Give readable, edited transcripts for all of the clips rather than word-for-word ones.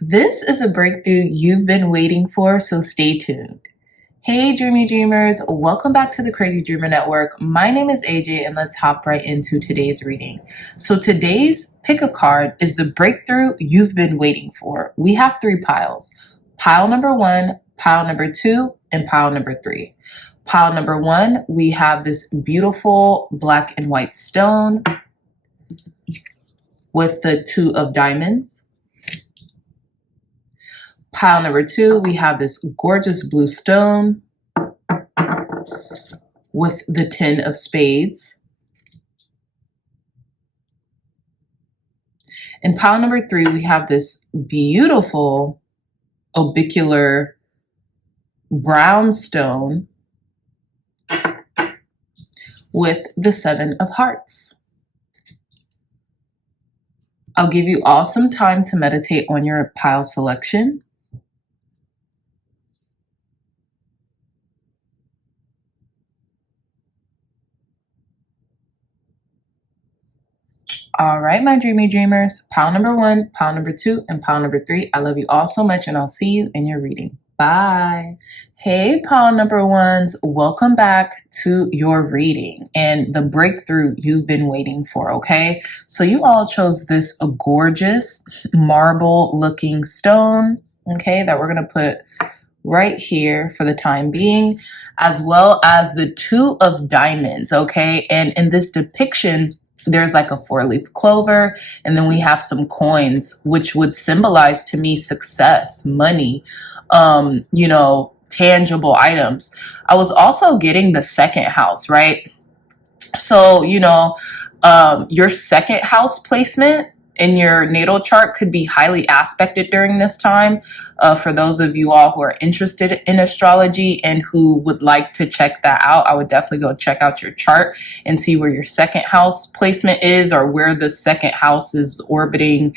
This is a breakthrough you've been waiting for, so stay tuned. Hey, dreamy dreamers, welcome back to the Crazy Dreamer Network. My name is AJ, and let's hop right into today's reading. So today's pick a card is the breakthrough you've been waiting for. We have 3 piles. Pile number 1, pile number 2, and pile number 3. Pile number 1, we have this beautiful black and white stone with the 2 of diamonds. Pile number 2, we have this gorgeous blue stone with the 10 of spades. In pile number 3, we have this beautiful orbicular brown stone with the 7 of hearts. I'll give you all some time to meditate on your pile selection. All right, my dreamy dreamers, pile number 1, pile number 2, and pile number 3. I love you all so much, and I'll see you in your reading. Bye. Hey, pile number 1s, welcome back to your reading and the breakthrough you've been waiting for, okay? So you all chose this gorgeous marble-looking stone, okay, that we're going to put right here for the time being, as well as the 2 of diamonds, okay? And in this depiction, there's like a 4-leaf clover, and then we have some coins, which would symbolize to me success, money, tangible items. I was also getting the 2nd house, right? So, your 2nd house placement in your natal chart could be highly aspected during this time. For those of you all who are interested in astrology and who would like to check that out, I would definitely go check out your chart and see where your 2nd house placement is, or where the 2nd house is orbiting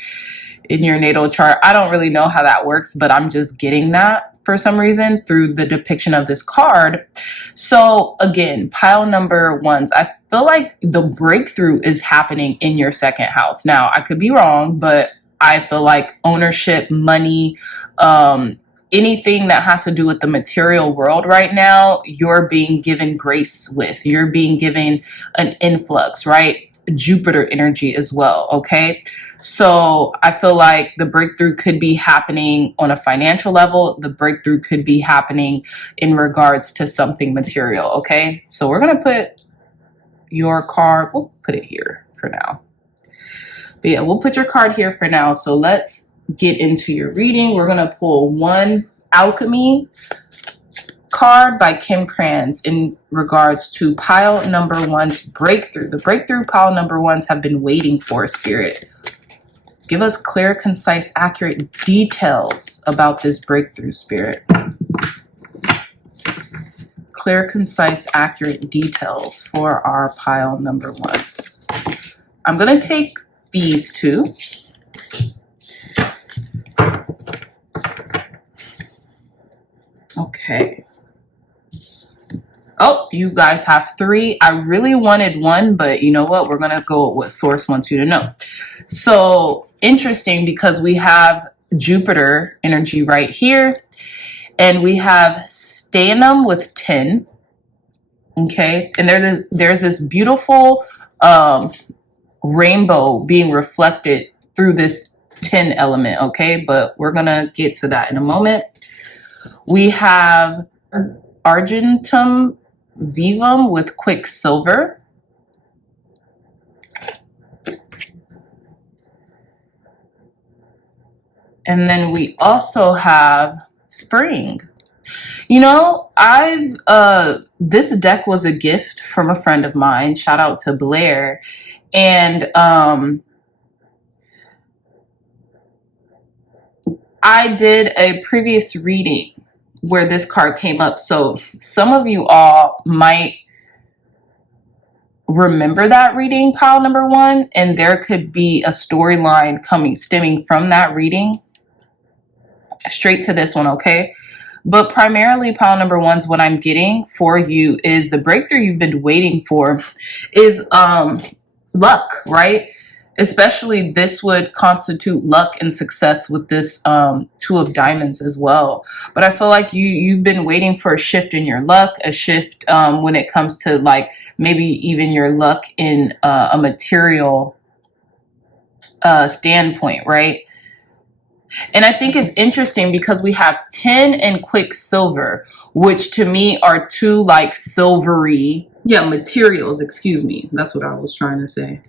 in your natal chart. I don't really know how that works, but I'm just getting that for some reason through the depiction of this card. So again, pile number 1s, I feel like the breakthrough is happening in your 2nd house. Now, I could be wrong, but I feel like ownership, money, anything that has to do with the material world right now, you're being given grace with. You're being given an influx, right? Jupiter energy as well, okay? So I feel like the breakthrough could be happening on a financial level. The breakthrough could be happening in regards to something material, okay? So we're going to put your card, we'll put it here for now. But yeah, we'll put your card here for now. So let's get into your reading. We're going to pull one alchemy card by Kim Kranz in regards to pile number 1's breakthrough. The breakthrough pile number 1s have been waiting for, Spirit. Give us clear, concise, accurate details about this breakthrough, Spirit. Clear, concise, accurate details for our pile number 1s. I'm going to take these 2. Okay. Oh, you guys have 3. I really wanted 1, but you know what? We're going to go with what Source wants you to know. So interesting, because we have Jupiter energy right here, and we have Stanum with 10. Okay. And there's this beautiful rainbow being reflected through this 10 element. Okay. But we're going to get to that in a moment. We have Argentum Vivum with Quicksilver. And then we also have Spring. This deck was a gift from a friend of mine. Shout out to Blair. And I did a previous reading where this card came up. So some of you all might remember that reading, pile number 1, and there could be a storyline stemming from that reading straight to this one, okay? But primarily, pile number 1's, what I'm getting for you is the breakthrough you've been waiting for is luck, right? Especially this would constitute luck and success with this two of diamonds as well. But I feel like you've been waiting for a shift in your luck, a shift when it comes to like maybe even your luck in a material standpoint, right? And I think it's interesting because we have tin and quicksilver, which to me are two like silvery, yeah, materials, excuse me. That's what I was trying to say.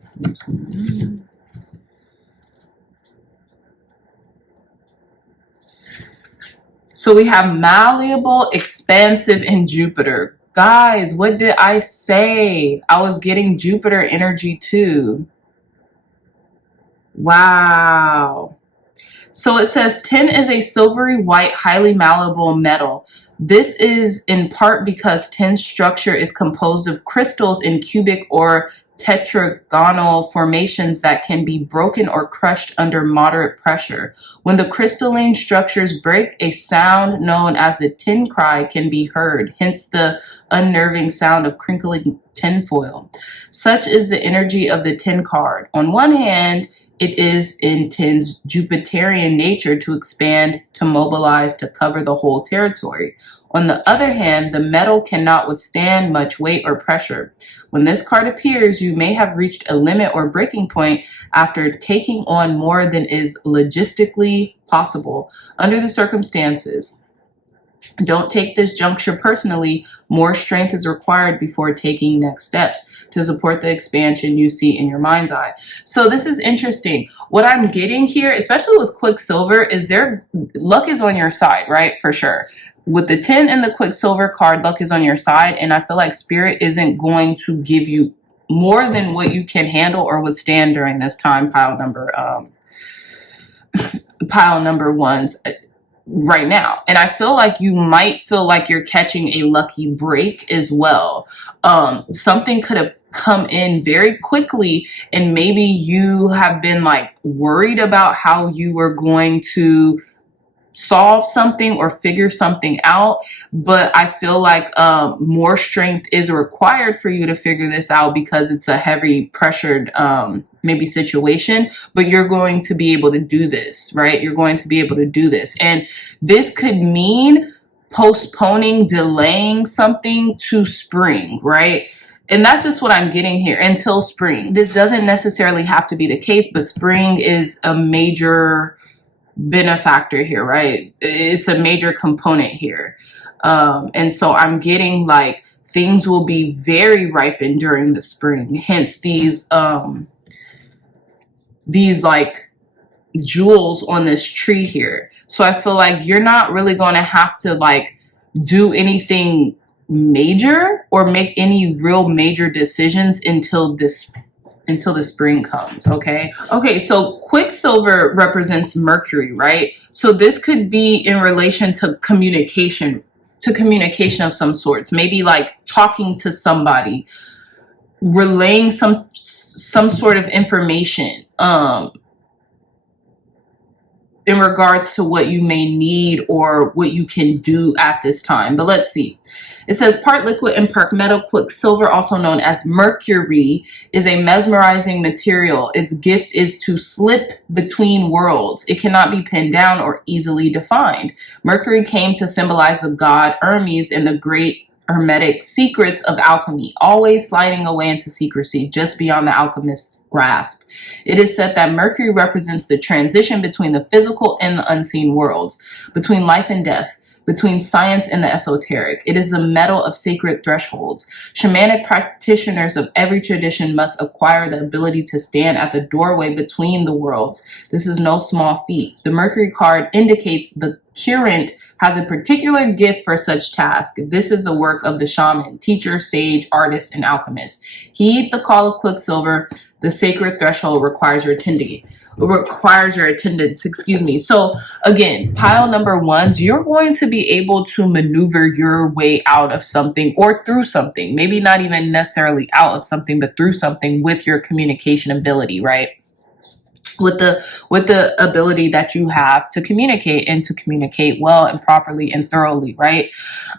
So we have malleable, expansive, and Jupiter. Guys, what did I say? I was getting Jupiter energy too. Wow. So it says tin is a silvery white, highly malleable metal. This is in part because tin's structure is composed of crystals in cubic or tetragonal formations that can be broken or crushed under moderate pressure. When the crystalline structures break, a sound known as the tin cry can be heard, hence the unnerving sound of crinkling tinfoil. Such is the energy of the tin card. On one hand, it is in tin's Jupiterian nature to expand, to mobilize, to cover the whole territory. On the other hand, the metal cannot withstand much weight or pressure. When this card appears, you may have reached a limit or breaking point after taking on more than is logistically possible. Under the circumstances, don't take this juncture personally. More strength is required before taking next steps to support the expansion you see in your mind's eye. So this is interesting. What I'm getting here, especially with Quicksilver, is their luck is on your side, right? For sure. With the 10 and the Quicksilver card, luck is on your side. And I feel like Spirit isn't going to give you more than what you can handle or withstand during this time, pile number ones right now. And I feel like you might feel like you're catching a lucky break as well. Something could have come in very quickly, and maybe you have been like worried about how you were going to solve something or figure something out, but I feel like more strength is required for you to figure this out because it's a heavy pressured maybe situation, but you're going to be able to do this, right? You're going to be able to do this. And this could mean postponing, delaying something to spring, right? And that's just what I'm getting here, until spring. This doesn't necessarily have to be the case, but spring is a major benefactor here, right? It's a major component here. And so I'm getting like things will be very ripened during the spring, hence these like jewels on this tree here. So I feel like you're not really going to have to like do anything major or make any real major decisions until the spring comes. Okay, so Quicksilver represents Mercury, right? So this could be in relation to communication of some sorts, maybe like talking to somebody, relaying some sort of information in regards to what you may need or what you can do at this time. But let's see. It says part liquid and part metal. Quicksilver, also known as mercury, is a mesmerizing material. Its gift is to slip between worlds. It cannot be pinned down or easily defined. Mercury came to symbolize the god Hermes and the great hermetic secrets of alchemy, always sliding away into secrecy just beyond the alchemist's grasp. It is said that Mercury represents the transition between the physical and the unseen worlds, between life and death, between science and the esoteric. It is the metal of sacred thresholds. Shamanic practitioners of every tradition must acquire the ability to stand at the doorway between the worlds. This is no small feat. The Mercury card indicates the current has a particular gift for such task. This is the work of the shaman, teacher, sage, artist, and alchemist. Heed the call of Quicksilver. The sacred threshold requires your attendance. So again, pile number ones, you're going to be able to maneuver your way out of something or through something. Maybe not even necessarily out of something, but through something with your communication ability, right? With the ability that you have to communicate, and to communicate well and properly and thoroughly, right?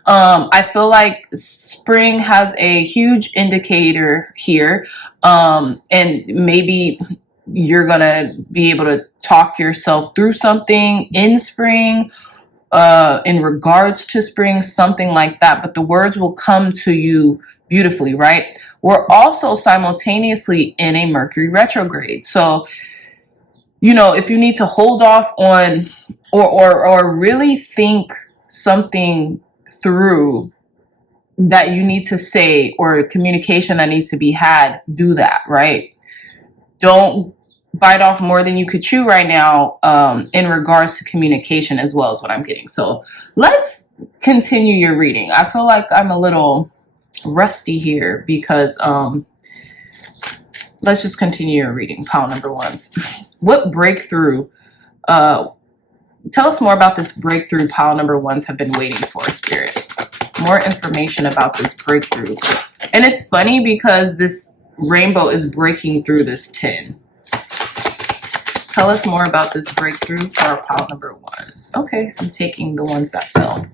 I feel like spring has a huge indicator here, and maybe you're gonna be able to talk yourself through something in spring, in regards to spring, something like that. But the words will come to you beautifully, right? We're also simultaneously in a Mercury retrograde. So, you know, if you need to hold off on or really think something through that you need to say, or communication that needs to be had, do that, right? Don't bite off more than you could chew right now, in regards to communication as well, is what I'm getting. So let's continue your reading. I feel like I'm a little rusty here because let's just continue your reading, pile number ones. What breakthrough, tell us more about this breakthrough pile number ones have been waiting for, Spirit. More information about this breakthrough. And it's funny because this rainbow is breaking through this 10. Tell us more about this breakthrough for our pile number ones. Okay, I'm taking the ones that fell.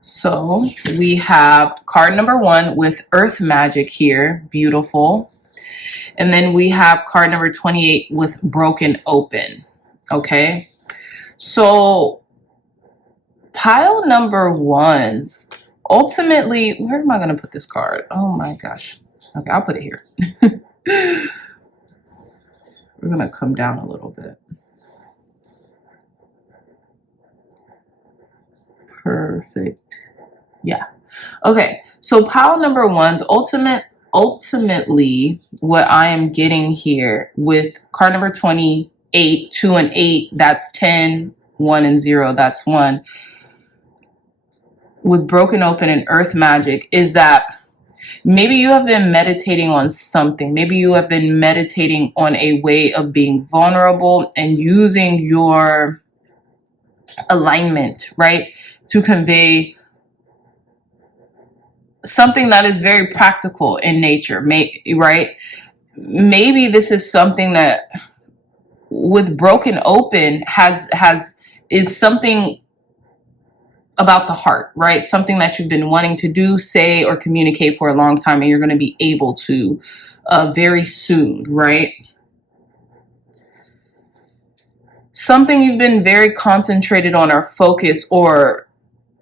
So we have card number 1 with Earth Magic here. Beautiful. And then we have card number 28 with Broken Open. Okay. So pile number ones, ultimately, where am I going to put this card? Oh my gosh. Okay, I'll put it here. We're going to come down a little bit. Perfect. Yeah. Okay. So pile number ones, ultimately, what I am getting here with card number 28, 2 and 8, that's 10, 1 and 0, that's 1. With Broken Open and Earth Magic is that maybe you have been meditating on something. Maybe you have been meditating on a way of being vulnerable and using your alignment, right, to convey something that is very practical in nature, right? Maybe this is something that with Broken Open is something about the heart, right? Something that you've been wanting to do, say, or communicate for a long time, and you're going to be able to very soon, right? Something you've been very concentrated on or focused, or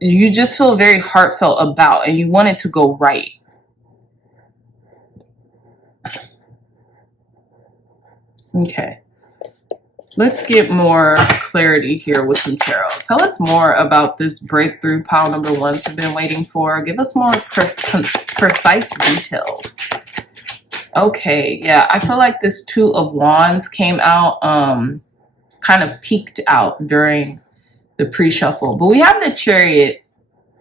you just feel very heartfelt about, and you want it to go right. Okay. Let's get more clarity here with some tarot. Tell us more about this breakthrough pile number ones have been waiting for. Give us more precise details. Okay, yeah, I feel like this 2 of Wands came out, kind of peaked out during the pre-shuffle. But we have the Chariot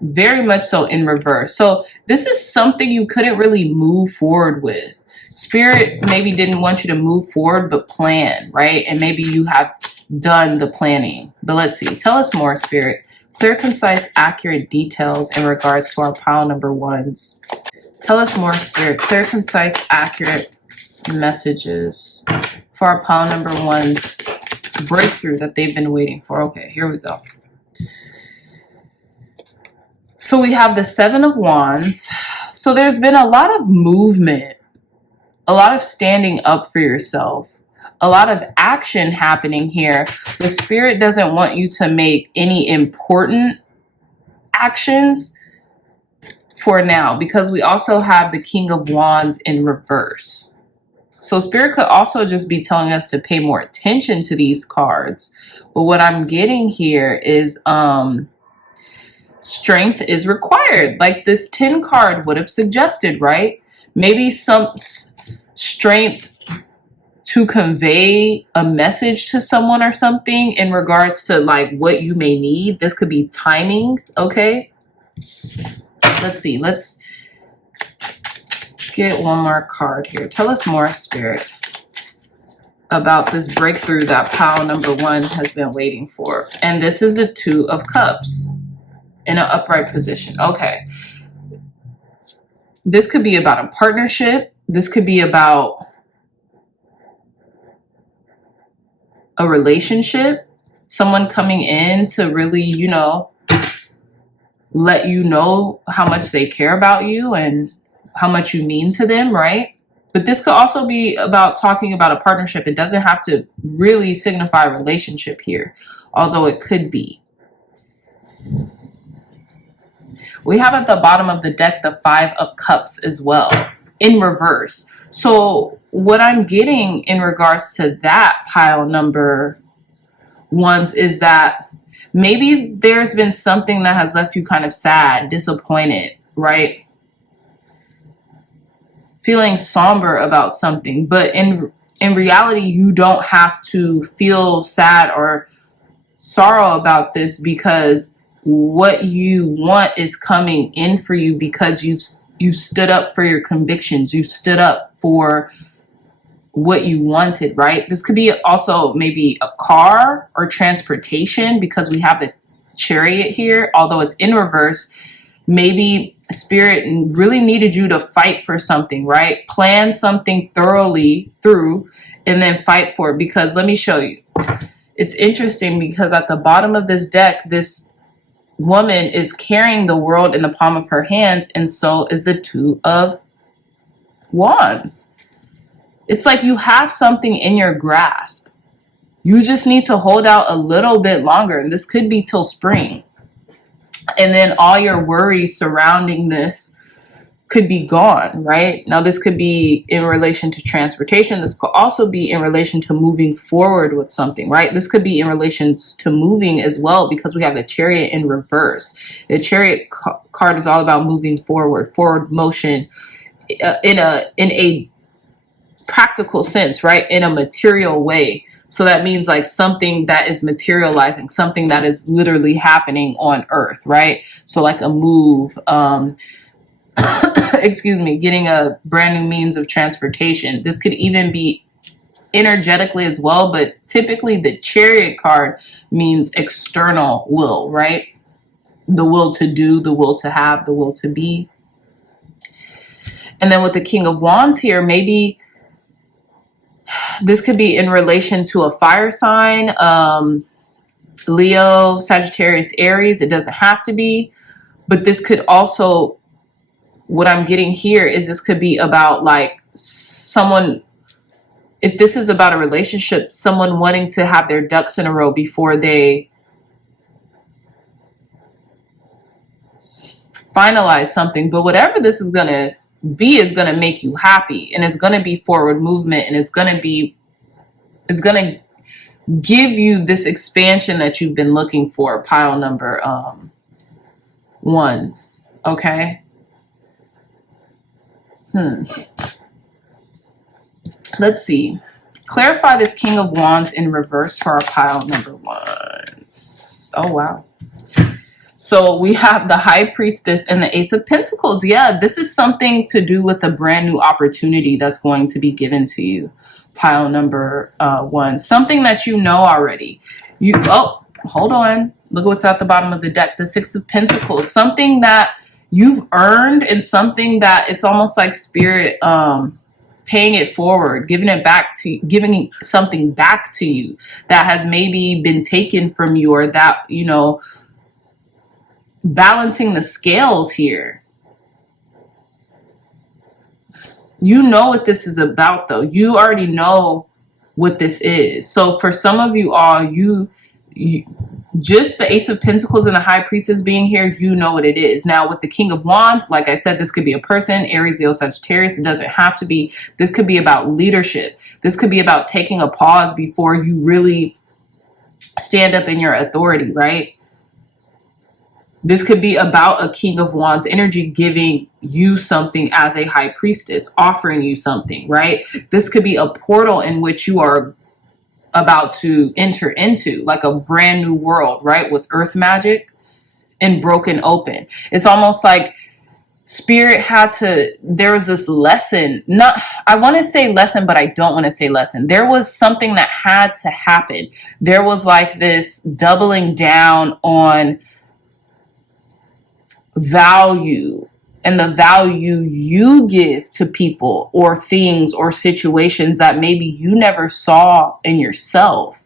very much so in reverse. So this is something you couldn't really move forward with. Spirit maybe didn't want you to move forward, but plan, right? And maybe you have done the planning. But let's see. Tell us more, Spirit. Clear, concise, accurate details in regards to our pile number ones. Tell us more, Spirit. Clear, concise, accurate messages for our pile number ones breakthrough that they've been waiting for. Okay, here we go. So we have the 7 of Wands. So there's been a lot of movement, a lot of standing up for yourself, a lot of action happening here. The Spirit doesn't want you to make any important actions for now, because we also have the King of Wands in reverse. So Spirit could also just be telling us to pay more attention to these cards. But what I'm getting here is strength is required, like this 10 card would have suggested, right? Maybe some strength to convey a message to someone or something in regards to like what you may need. This could be timing. Okay, let's see. Let's get one more card here. Tell us more, Spirit, about this breakthrough that pile number one has been waiting for. And this is the 2 of Cups in an upright position. Okay, this could be about a partnership. This could be about a relationship, someone coming in to really, you know, let you know how much they care about you and how much you mean to them, right? But this could also be about talking about a partnership. It doesn't have to really signify a relationship here, although it could be. We have at the bottom of the deck the Five of Cups as well, in reverse. So what I'm getting in regards to that pile number ones is that maybe there's been something that has left you kind of sad, disappointed, right? Feeling somber about something, but in reality, you don't have to feel sad or sorrow about this, because what you want is coming in for you, because you stood up for your convictions. You stood up for what you wanted, right? This could be also maybe a car or transportation, because we have the Chariot here, although it's in reverse. Maybe Spirit really needed you to fight for something, right? Plan something thoroughly through and then fight for it. Because let me show you. It's interesting because at the bottom of this deck, this woman is carrying the world in the palm of her hands, and so is the Two of Wands. It's like you have something in your grasp. You just need to hold out a little bit longer, and this could be till spring. And then all your worries surrounding this could be gone, right? Now, this could be in relation to transportation. This could also be in relation to moving forward with something, right? This could be in relation to moving as well, because we have the Chariot in reverse. The Chariot card is all about moving forward motion, in a practical sense, right? In a material way. So that means like something that is materializing, something that is literally happening on earth, right? So like a move, excuse me, getting a brand new means of transportation. This could even be energetically as well, but typically the Chariot card means external will, right? The will to do, the will to have, the will to be. And then with the King of Wands here, maybe this could be in relation to a fire sign, Leo, Sagittarius, Aries. It doesn't have to be, but this could also, what I'm getting here is this could be about like someone, if this is about a relationship, someone wanting to have their ducks in a row before they finalize something. But whatever this is going to be is going to make you happy, and it's going to be forward movement, and it's going to give you this expansion that you've been looking for, pile number ones. Okay. Let's see. Clarify this King of Wands in reverse for our pile number ones. Oh, wow. So we have the High Priestess and the Ace of Pentacles. Yeah, this is something to do with a brand new opportunity that's going to be given to you. Pile number one. Something that you know already. Oh, hold on. Look what's at the bottom of the deck. The Six of Pentacles. Something that you've earned, and something that it's almost like Spirit paying it forward, giving something back to you that has maybe been taken from you, or that, you know, balancing the scales here. You know what this is about, though. You already know what this is. So for some of you all, you just the Ace of Pentacles and the High Priestess being here, you know what it is. Now with the King of Wands, like I said, this could be a person, Aries, Leo, Sagittarius. It doesn't have to be. This could be about leadership. This could be about taking a pause before you really stand up in your authority, right? This could be about a King of Wands energy giving you something as a High Priestess, offering you something, right? This could be a portal in which you are about to enter into, like a brand new world, right? With earth magic and broken open. It's almost like Spirit had to, there was this lesson, I want to say lesson, but I don't want to say lesson. There was something that had to happen. There was like this doubling down on value, and the value you give to people or things or situations that maybe you never saw in yourself,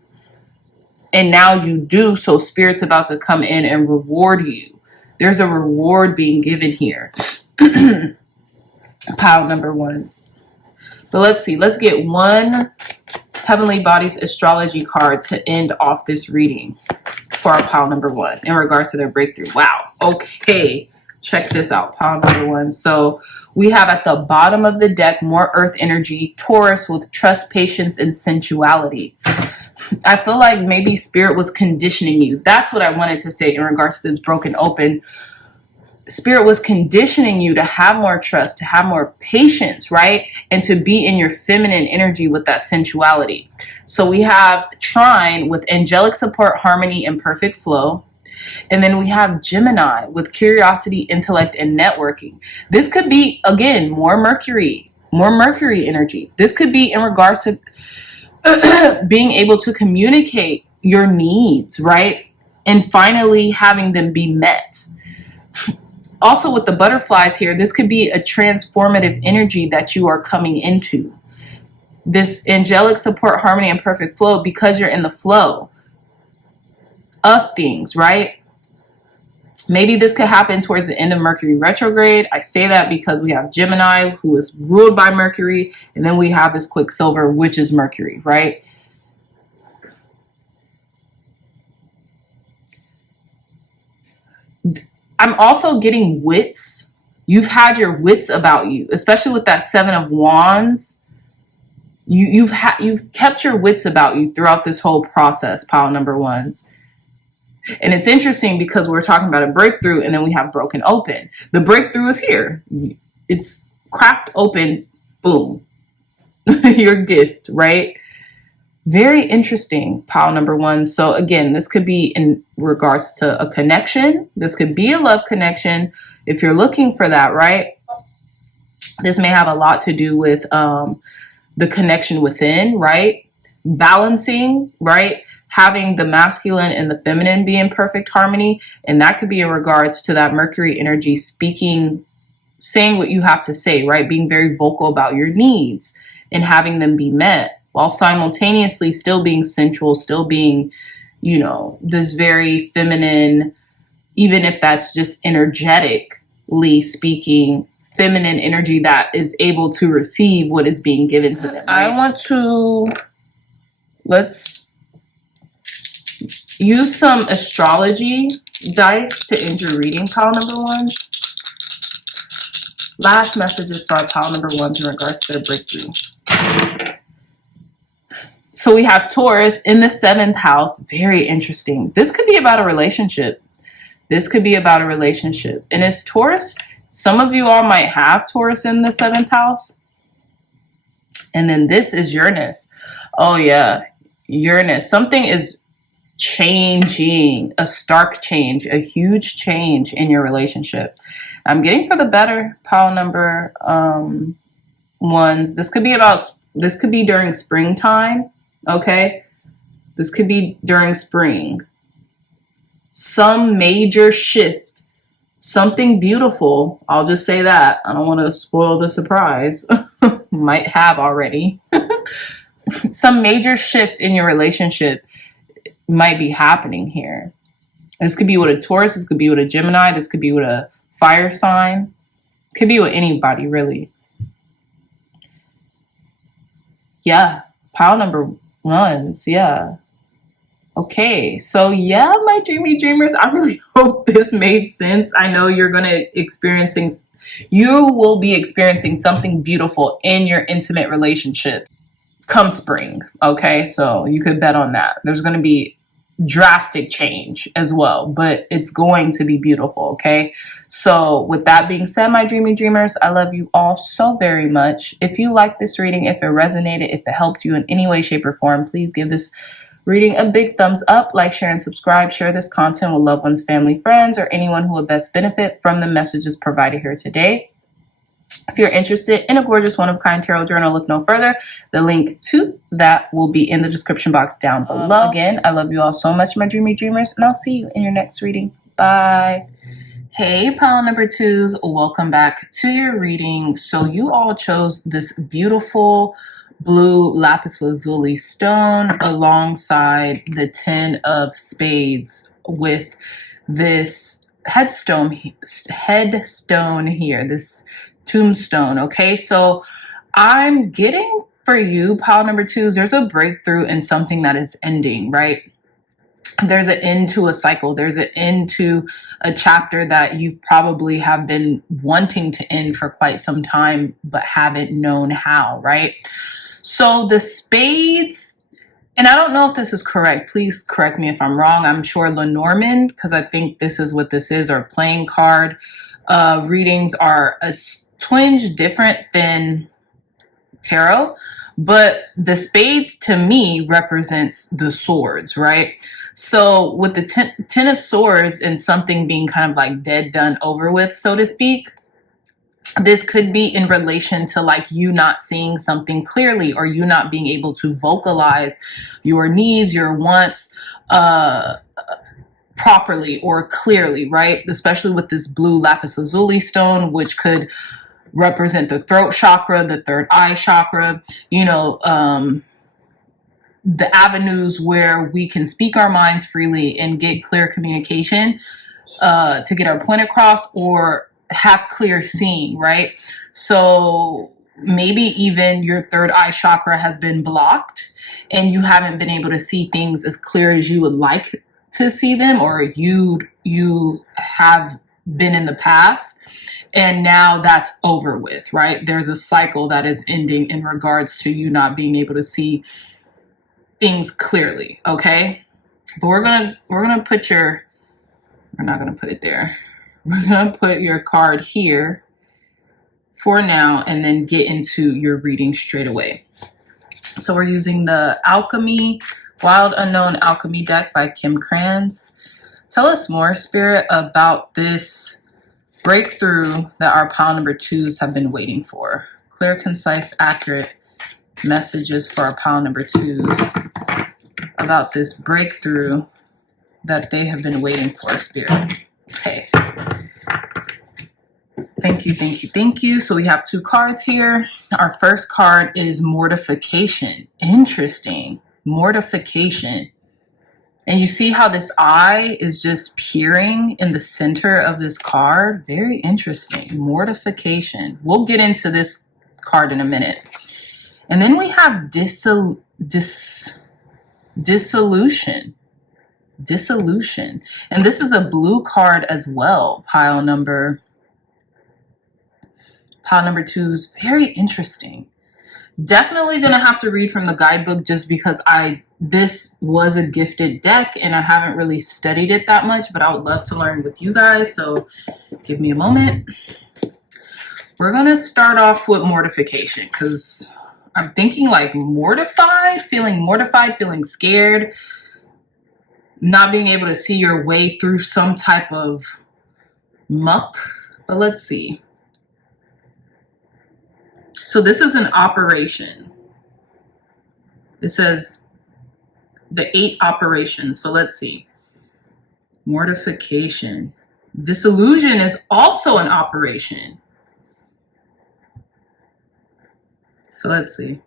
and now you do. So Spirit's about to come in and reward you. There's a reward being given here. Pile number ones. But let's see. Let's get one Heavenly Bodies astrology card to end off this reading for our pile number 1 in regards to their breakthrough. Wow. Okay. Check this out. Pile number 1. So we have at the bottom of the deck more earth energy, Taurus with trust, patience, and sensuality. I feel like maybe spirit was conditioning you. That's what I wanted to say in regards to this broken open. Spirit was conditioning you to have more trust, to have more patience, right? And to be in your feminine energy with that sensuality. So we have Trine with angelic support, harmony, and perfect flow. And then we have Gemini with curiosity, intellect, and networking. This could be, again, more Mercury energy. This could be in regards to being able to communicate your needs, right? And finally having them be met. Also with the butterflies here, this could be a transformative energy that you are coming into. This angelic support, harmony, and perfect flow, because you're in the flow of things, right? Maybe this could happen towards the end of Mercury retrograde. I say that because we have Gemini, who is ruled by Mercury, and then we have this Quicksilver, which is Mercury, right? I'm also getting wits. You've had your wits about you, especially with that 7 of Wands. You've kept your wits about you throughout this whole process, pile number 1s. And it's interesting because we're talking about a breakthrough and then we have broken open. The breakthrough is here. It's cracked open. Boom. Your gift, right? Very interesting, pile number 1. So again, this could be in regards to a connection. This could be a love connection if you're looking for that, right? This may have a lot to do with the connection within, right? Balancing, right? Having the masculine and the feminine be in perfect harmony. And that could be in regards to that Mercury energy speaking, saying what you have to say, right? Being very vocal about your needs and having them be met, while simultaneously still being sensual, still being, you know, this very feminine, even if that's just energetically speaking, feminine energy that is able to receive what is being given to them. Right? I want to, let's use some astrology dice to end your reading, pile number 1s. Last messages for our pile number 1s in regards to their breakthrough. So we have Taurus in the 7th house. Very interesting. This could be about a relationship. This could be about a relationship. And it's Taurus. Some of you all might have Taurus in the 7th house. And then this is Uranus. Oh yeah, Uranus. Something is changing, a stark change, a huge change in your relationship. I'm getting for the better, pile number 1s. This could be during springtime. Okay, this could be during spring. Some major shift, something beautiful. I'll just say that. I don't want to spoil the surprise. Might have already. Some major shift in your relationship might be happening here. This could be with a Taurus. This could be with a Gemini. This could be with a fire sign. Could be with anybody, really. Yeah, pile number 1s, yeah. Okay, so yeah, my dreamy dreamers, I really hope this made sense. I know you will be experiencing something beautiful in your intimate relationship come spring. Okay, so you could bet on that. There's going to be drastic change as well, but it's going to be beautiful. Okay, so with that being said, my dreamy dreamers, I love you all so very much. If you like this reading, if it resonated, if it helped you in any way, shape, or form, please give this reading a big thumbs up, like, share, and subscribe. Share this content with loved ones, family, friends, or anyone who would best benefit from the messages provided here today. If you're interested in a gorgeous one-of-a-kind tarot journal, look no further. The link to that will be in the description box down below. Again, I love you all so much, my dreamy dreamers, and I'll see you in your next reading. Bye. Hey, pile number 2s, welcome back to your reading. So you all chose this beautiful blue lapis lazuli stone alongside the 10 of spades with this headstone here, this tombstone. Okay, so I'm getting for you, pile number twos, there's a breakthrough in something that is ending, right? There's an end to a cycle. There's an end to a chapter that you probably have been wanting to end for quite some time, but haven't known how, right? So the spades, and I don't know if this is correct. Please correct me if I'm wrong. I'm sure Lenormand, because I think this is what this is, or playing card readings are a twinge different than tarot, but the spades to me represents the swords, right? So with the ten of swords and something being kind of like dead, done, over with, so to speak, this could be in relation to like you not seeing something clearly, or you not being able to vocalize your needs, your wants properly or clearly, right? Especially with this blue lapis lazuli stone, which could represent the throat chakra, the third eye chakra, you know, the avenues where we can speak our minds freely and get clear communication to get our point across, or have clear seeing, right? So maybe even your third eye chakra has been blocked and you haven't been able to see things as clear as you would like to see them, or you have been in the past. And now that's over with, right? There's a cycle that is ending in regards to you not being able to see things clearly, okay? But we're gonna put your, we're not gonna put it there. We're gonna put your card here for now and then get into your reading straight away. So we're using the Alchemy, Wild Unknown Alchemy deck by Kim Kranz. Tell us more, Spirit, about this breakthrough that our pile number twos have been waiting for. Clear, concise, accurate messages for our pile number twos about this breakthrough that they have been waiting for, Spirit. Okay. Thank you, thank you, thank you. So we have two cards here. Our first card is mortification. Interesting. Mortification. And you see how this eye is just peering in the center of this card? Very interesting. Mortification. We'll get into this card in a minute. And then we have dissolution. Dissolution. And this is a blue card as well. Pile number twos. Very interesting. Definitely going to have to read from the guidebook, just because this was a gifted deck and I haven't really studied it that much, but I would love to learn with you guys. So give me a moment. We're going to start off with mortification, because I'm thinking like mortified, feeling scared, not being able to see your way through some type of muck. But let's see. So this is an operation. It says the 8 operations. So let's see. Mortification. Disillusion is also an operation. So let's see.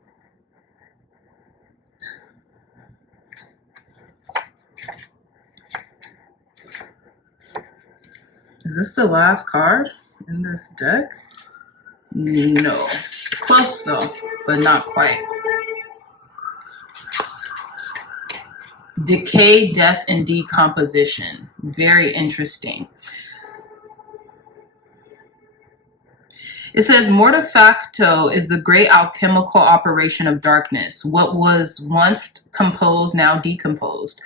Is this the last card in this deck? No. Close though, but not quite. Decay, death, and decomposition. Very interesting. It says, mortifacto is the great alchemical operation of darkness. What was once composed, now decomposed.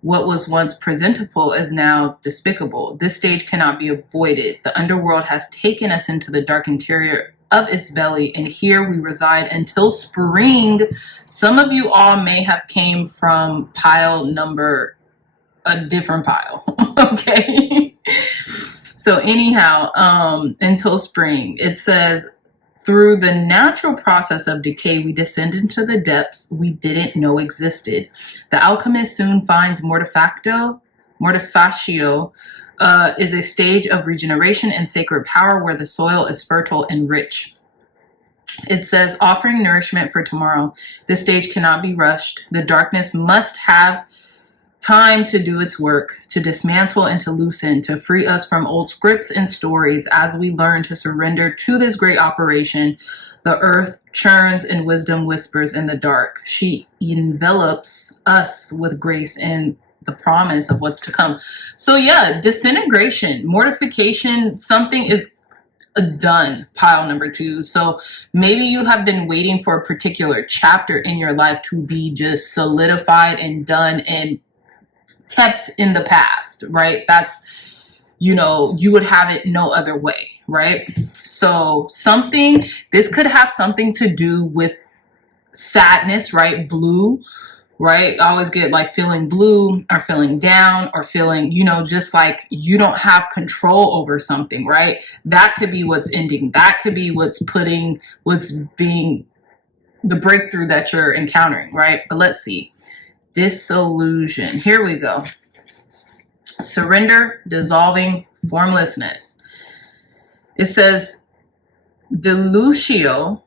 What was once presentable is now despicable. This stage cannot be avoided. The underworld has taken us into the dark interior of its belly, and here we reside until spring. Some of you all may have came from pile number, a different pile, okay? So anyhow, until spring, it says, through the natural process of decay, we descend into the depths we didn't know existed. The alchemist soon finds mortificio is a stage of regeneration and sacred power where the soil is fertile and rich. It says, offering nourishment for tomorrow. This stage cannot be rushed. The darkness must have time to do its work, to dismantle and to loosen, to free us from old scripts and stories as we learn to surrender to this great operation. The earth churns and wisdom whispers in the dark. She envelops us with grace and the promise of what's to come. So yeah, disintegration, mortification, something is done, pile number 2. So maybe you have been waiting for a particular chapter in your life to be just solidified and done and kept in the past, right? That's, you know, you would have it no other way, right? So this could have something to do with sadness, right? Blue, right? I always get like feeling blue or feeling down or feeling, you know, just like you don't have control over something, right? That could be what's ending. That could be what's being the breakthrough that you're encountering, right? But let's see. Disillusion. Here we go. Surrender, dissolving, formlessness. It says dilution,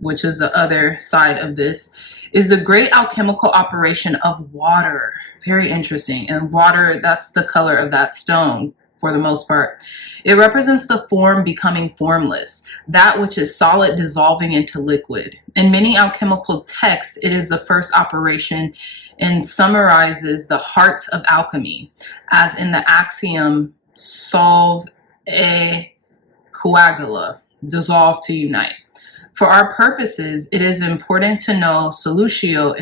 which is the other side of this, is the great alchemical operation of water. Very interesting. And water, that's the color of that stone for the most part. It represents the form becoming formless, that which is solid dissolving into liquid. In many alchemical texts, it is the first operation and summarizes the heart of alchemy, as in the axiom solve e coagula, dissolve to unite. For our purposes, it is important to know solutio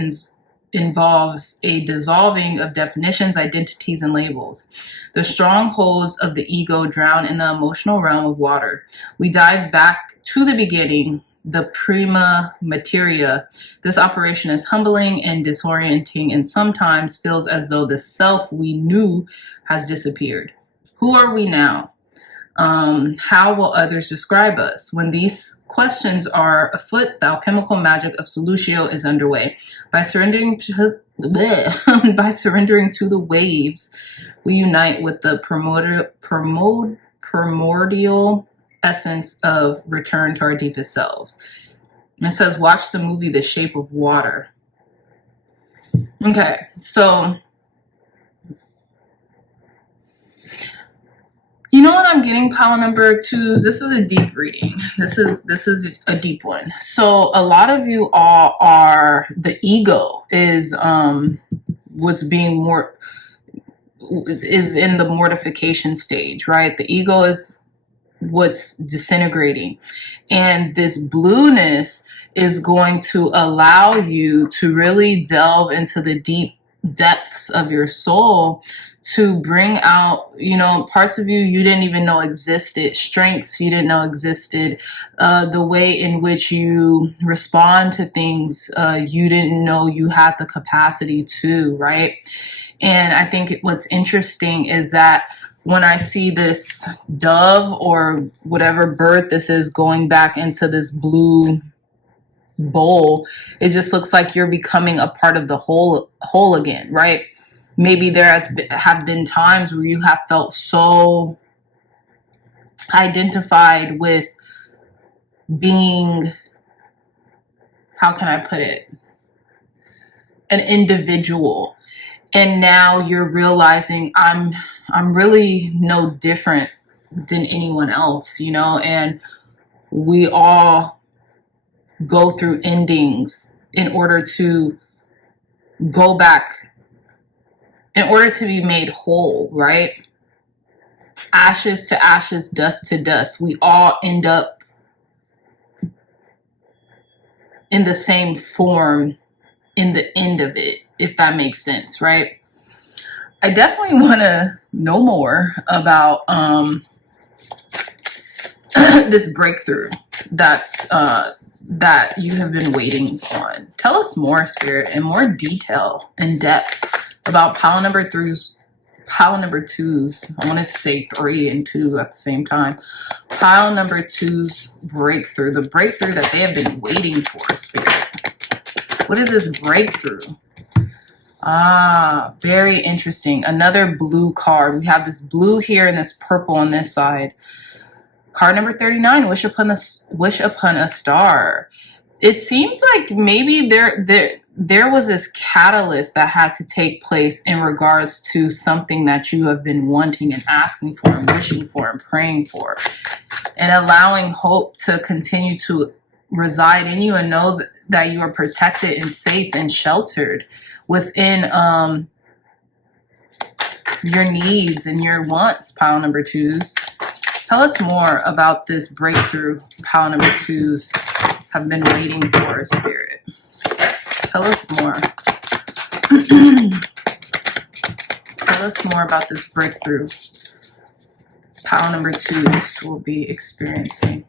involves a dissolving of definitions, identities, and labels. The strongholds of the ego drown in the emotional realm of water. We dive back to the beginning, the prima materia. This operation is humbling and disorienting and sometimes feels as though the self we knew has disappeared. Who are we now? How will others describe us? When these questions are afoot, the alchemical magic of solutio is underway. By surrendering to the waves, we unite with the primordial essence of return to our deepest selves. It says, watch the movie The Shape of Water. Okay, so you know what I'm getting, pile number 2s? This is a deep reading. This is a deep one. So a lot of you all are, the ego is what's being more is in the mortification stage, right? The ego is what's disintegrating, and this blueness is going to allow you to really delve into the deep depths of your soul, to bring out, you know, parts of you didn't even know existed, strengths you didn't know existed, the way in which you respond to things you didn't know you had the capacity to, right? And I think what's interesting is that when I see this dove or whatever bird this is going back into this blue bowl, it just looks like you're becoming a part of the whole again, right? Maybe there have been times where you have felt so identified with being, how can I put it, an individual. And now you're realizing I'm really no different than anyone else, you know, and we all go through endings in order to go back, in order to be made whole, right? Ashes to ashes, dust to dust. We all end up in the same form in the end of it, if that makes sense, right? I definitely want to know more about this breakthrough that's that you have been waiting on. Tell us more, Spirit, in more detail and depth about pile number 2s. I wanted to say 3 and 2 at the same time. Pile number 2's breakthrough, the breakthrough that they have been waiting for, Spirit. What is this breakthrough? Ah, very interesting. Another blue card. We have this blue here and this purple on this side. Card number 39, wish upon a star. It seems like maybe there was this catalyst that had to take place in regards to something that you have been wanting and asking for and wishing for and praying for, and allowing hope to continue to reside in you, and know that you are protected and safe and sheltered within your needs and your wants, pile number twos. Tell us more about this breakthrough pile number twos have been waiting for, Spirit. Tell us more. Tell us more about this breakthrough pile number twos will be experiencing.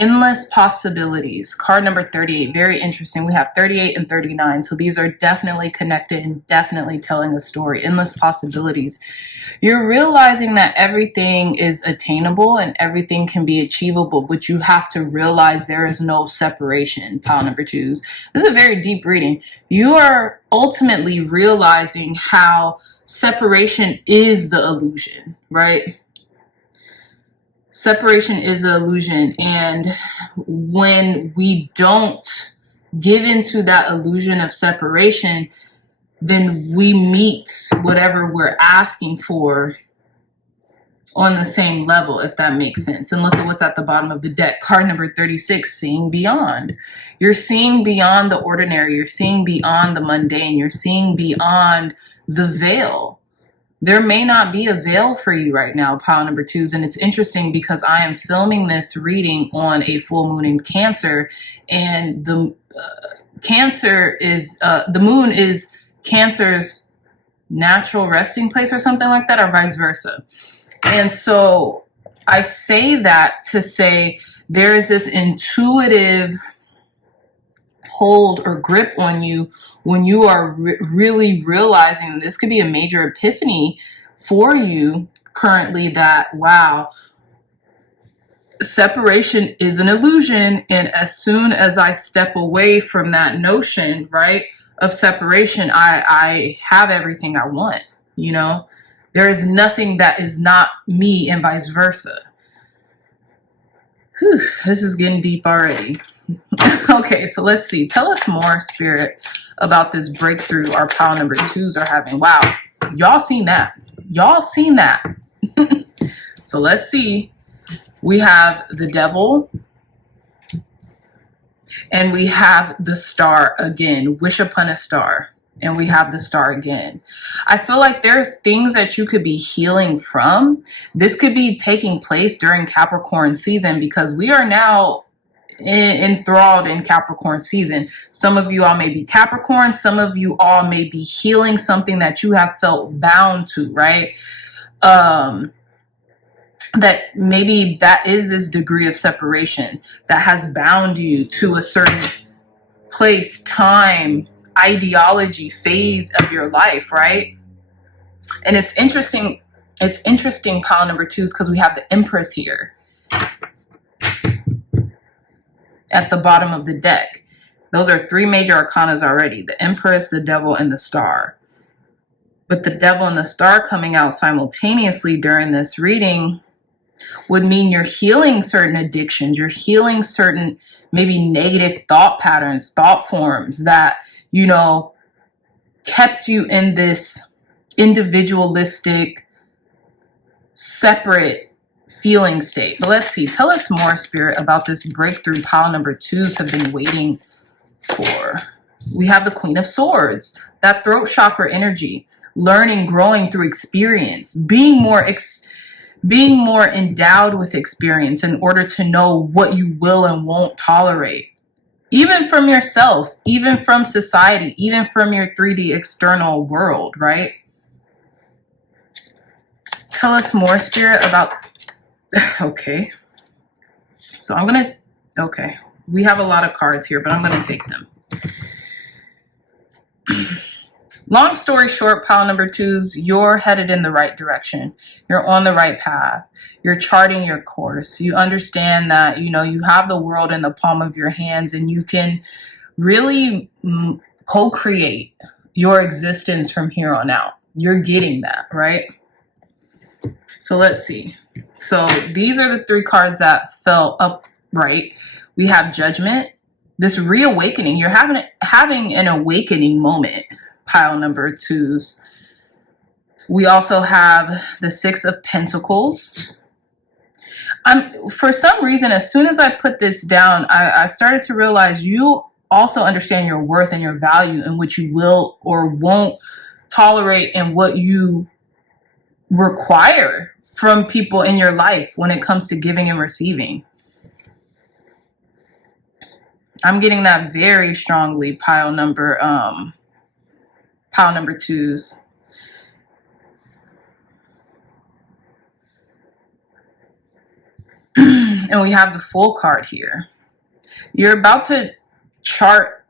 Endless possibilities. Card number 38. Very interesting. We have 38 and 39. So these are definitely connected and definitely telling a story. Endless possibilities. You're realizing that everything is attainable and everything can be achievable, but you have to realize there is no separation, pile number twos. This is a very deep reading. You are ultimately realizing how separation is the illusion, right? Separation is the illusion, and when we don't give into that illusion of separation, then we meet whatever we're asking for on the same level, if that makes sense. And look at what's at the bottom of the deck. Card number 36, seeing beyond. You're seeing beyond the ordinary. You're seeing beyond the mundane. You're seeing beyond the veil. There may not be a veil for you right now, pile number twos. And it's interesting because I am filming this reading on a full moon in Cancer, and the Cancer is, the moon is Cancer's natural resting place or something like that, or vice versa. And so I say that to say there is this intuitive hold or grip on you when you are really realizing this could be a major epiphany for you currently, that, wow, separation is an illusion. And as soon as I step away from that notion, right, of separation, I have everything I want, you know? There is nothing that is not me and vice versa. Whew, this is getting deep already. Okay, so let's see. Tell us more, Spirit, about this breakthrough our pile number twos are having. Wow, y'all seen that. Y'all seen that. So let's see. We have the Devil, and we have the Star again. Wish upon a star. And we have the Star again. I feel like there's things that you could be healing from. This could be taking place during Capricorn season, because we are now enthralled in Capricorn season. Some of you all may be Capricorn. Some of you all may be healing something that you have felt bound to, right? That maybe that is this degree of separation that has bound you to a certain place, time, ideology, phase of your life, right? And it's interesting pile number twos, because we have the Empress here at the bottom of the deck. Those are three major arcanas already: the Empress, the Devil, and the Star. But the Devil and the Star coming out simultaneously during this reading would mean you're healing certain addictions. You're healing certain maybe negative thought patterns, thought forms that, you know, kept you in this individualistic, separate feeling state. But let's see. Tell us more, Spirit, about this breakthrough pile number twos have been waiting for. We have the Queen of Swords, that throat chakra energy, learning, growing through experience, being more endowed with experience in order to know what you will and won't tolerate. Even from yourself, even from society, even from your 3D external world, right? Tell us more, Spirit, about... Okay. So I'm going to... Okay. We have a lot of cards here, but I'm going to take them. Long story short, pile number twos, you're headed in the right direction. You're on the right path. You're charting your course. You understand that, you know, you have the world in the palm of your hands, and you can really co-create your existence from here on out. You're getting that, right? So let's see. So these are the three cards that fell upright. We have Judgment, this reawakening. You're having an awakening moment, pile number 2s. We also have the 6 of Pentacles. For some reason, as soon as I put this down, I started to realize you also understand your worth and your value and what you will or won't tolerate and what you require from people in your life when it comes to giving and receiving. I'm getting that very strongly, pile number 2s. And we have the Fool card here. You're about to chart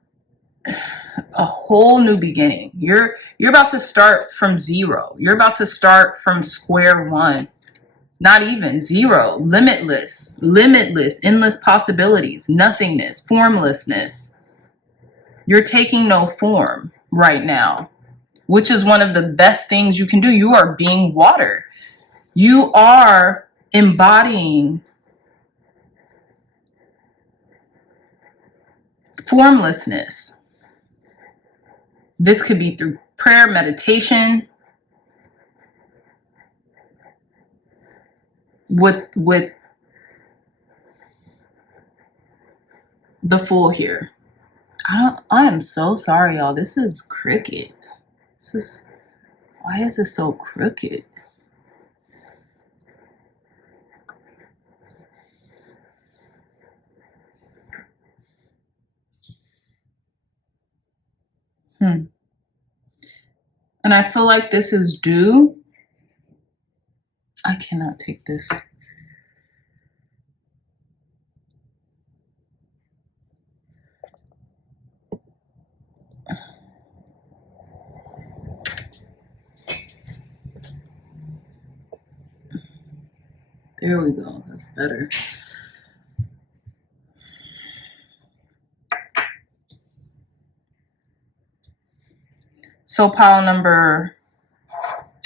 a whole new beginning. You're about to start from 0. You're about to start from square one. Not even 0. Limitless, endless possibilities, nothingness, formlessness. You're taking no form right now, which is one of the best things you can do. You are being water. You are embodying formlessness. This could be through prayer, meditation, with the Fool here. I am so sorry, y'all. This is crooked. Why is this so crooked? And I feel like this is due. I cannot take this. There we go. That's better. So pile number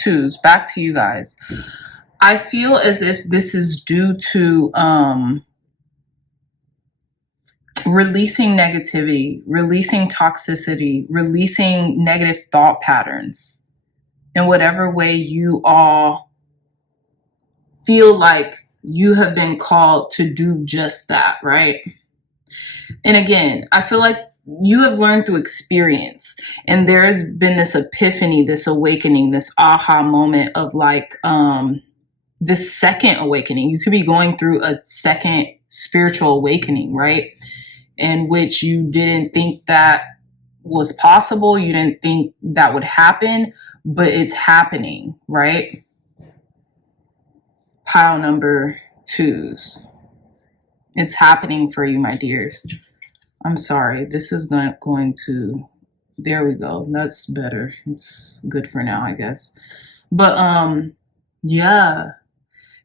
2s, back to you guys. I feel as if this is due to releasing negativity, releasing toxicity, releasing negative thought patterns in whatever way you all feel like you have been called to do just that, right? And again, I feel like you have learned through experience, and there's been this epiphany, this awakening, this aha moment of like this second awakening. You could be going through a second spiritual awakening, right? In which you didn't think that was possible. You didn't think that would happen, but it's happening, right? Pile number 2s. It's happening for you, my dears. I'm sorry. This is going to, there we go. That's better. It's good for now, I guess. But yeah,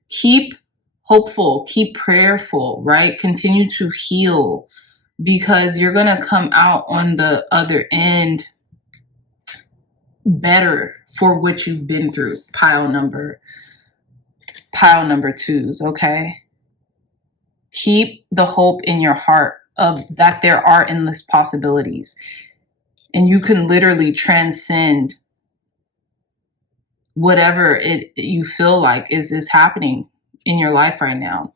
keep hopeful, keep prayerful, right? Continue to heal, because you're going to come out on the other end better for what you've been through. Pile number 2s, okay? Keep the hope in your heart of that there are endless possibilities, and you can literally transcend whatever you feel like is happening in your life right now.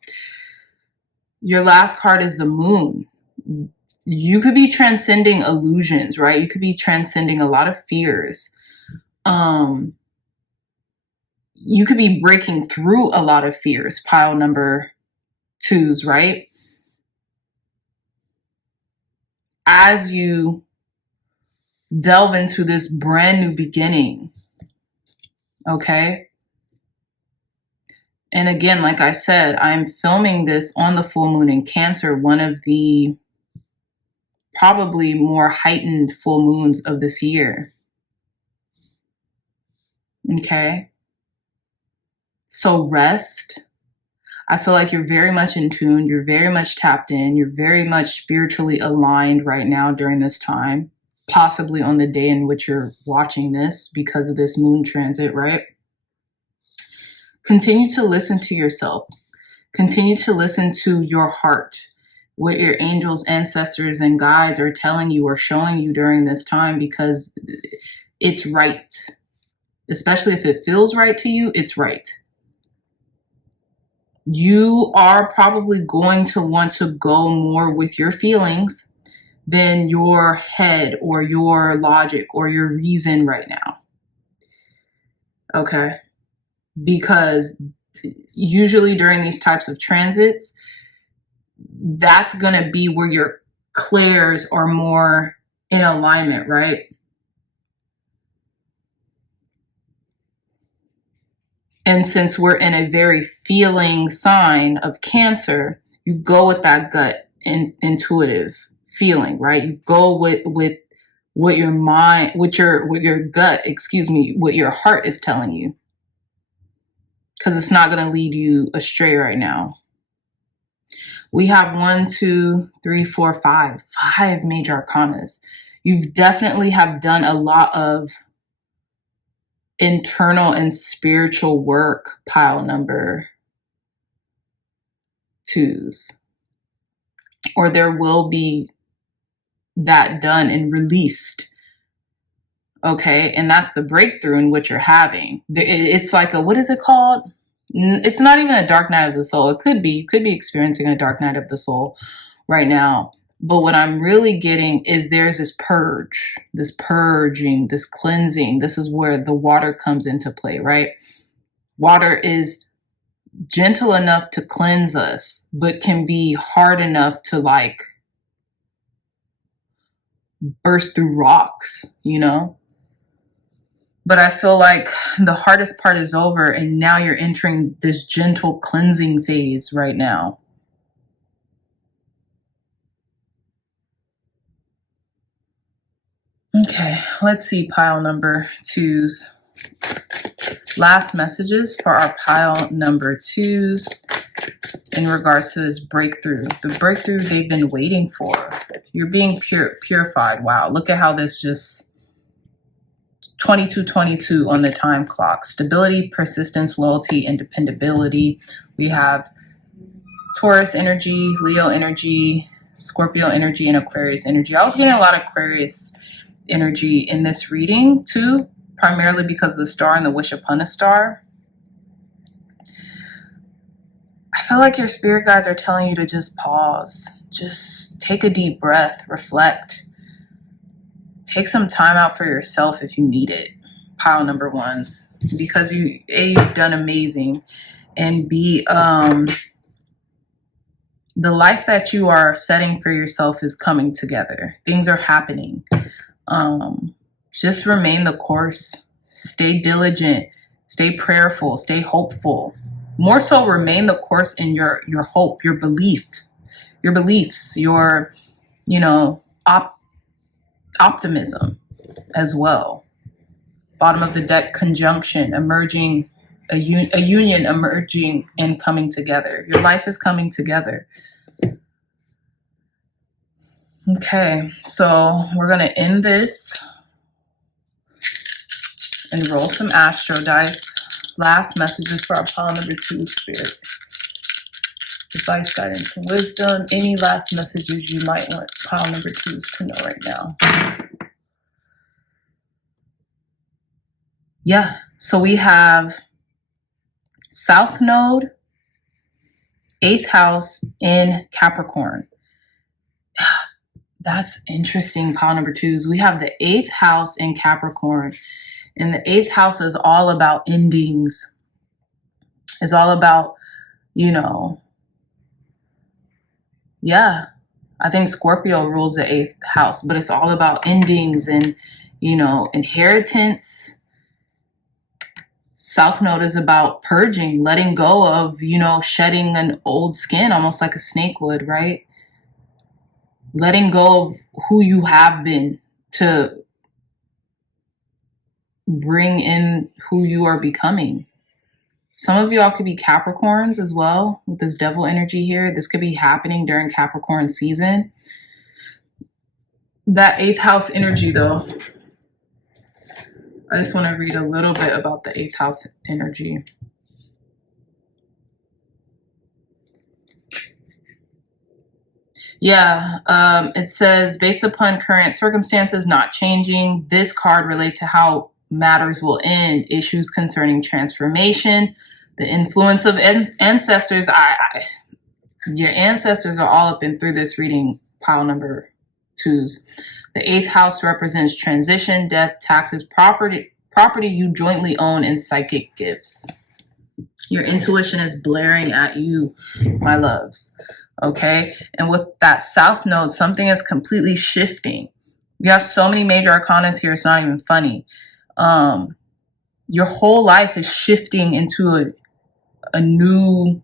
Your last card is the Moon. You could be transcending illusions, right? You could be transcending a lot of fears. You could be breaking through a lot of fears, pile number 2s, right? As you delve into this brand new beginning, okay? And again, like I said, I'm filming this on the full moon in Cancer, one of the probably more heightened full moons of this year. Okay? So rest. I feel like you're very much in tune. You're very much tapped in. You're very much spiritually aligned right now during this time, possibly on the day in which you're watching this because of this moon transit, right? Continue to listen to yourself. Continue to listen to your heart, what your angels, ancestors, and guides are telling you or showing you during this time, because it's right. Especially if it feels right to you, it's right. You are probably going to want to go more with your feelings than your head or your logic or your reason right now. Okay? Because usually during these types of transits, that's going to be where your clairs are more in alignment, right? And since we're in a very feeling sign of Cancer, you go with that gut and intuitive feeling, right? You go with what your mind, with your gut, what your heart is telling you. Because it's not going to lead you astray right now. We have 1, 2, 3, 4, 5 major arcanas. You've definitely have done a lot of internal and spiritual work, pile number 2s. Or there will be that done and released. Okay, and that's the breakthrough in what you're having. It's like a, what is it called? It's not even a dark night of the soul. It could be. You could be experiencing a dark night of the soul right now. But what I'm really getting is there's this purge, this purging, this cleansing. This is where the water comes into play, right? Water is gentle enough to cleanse us, but can be hard enough to like burst through rocks, you know? But I feel like the hardest part is over, and now you're entering this gentle cleansing phase right now. Okay, let's see pile number 2s. Last messages for our pile number 2s in regards to this breakthrough. The breakthrough they've been waiting for. You're being purified. Wow, look at how this just... 2222 on the time clock. Stability, persistence, loyalty, and dependability. We have Taurus energy, Leo energy, Scorpio energy, and Aquarius energy. I was getting a lot of Aquarius energy in this reading too, primarily because of the star and the wish upon a star. I feel like your spirit guides are telling you to just pause. Just take a deep breath, reflect. Take some time out for yourself if you need it, pile number 1s, because you've done amazing, and B, the life that you are setting for yourself is coming together. Things are happening. Just remain the course. Stay diligent. Stay prayerful. Stay hopeful. More so, remain the course in your hope, your beliefs, your, optimism as well. Bottom of the deck, conjunction, emerging, a union emerging and coming together. Your life is coming together. Okay, so we're going to end this and roll some astro dice. Last messages for our pile number 2 spirit. Advice, guidance, and wisdom. Any last messages you might want pile number 2s to know right now? Yeah, so we have South Node, 8th house in Capricorn. That's interesting, pile number 2s. We have the 8th house in Capricorn, and the 8th house is all about endings. It's all about, yeah, I think Scorpio rules the 8th house, but it's all about endings and, inheritance. South Node is about purging, letting go of, shedding an old skin, almost like a snake would, right? Letting go of who you have been to bring in who you are becoming. Some of y'all could be Capricorns as well with this devil energy here. This could be happening during Capricorn season. That 8th house energy though, I just want to read a little bit about the 8th house energy. Yeah, it says, based upon current circumstances not changing, this card relates to how matters will end, issues concerning transformation, the influence of ancestors. Your ancestors are all up and through this reading, pile number 2s. The 8th house represents transition, death, taxes, property you jointly own, and psychic gifts. Your intuition is blaring at you, my loves. Okay, and with that South node, something is completely shifting. You have so many major arcanas here, it's not even funny. Your whole life is shifting into a new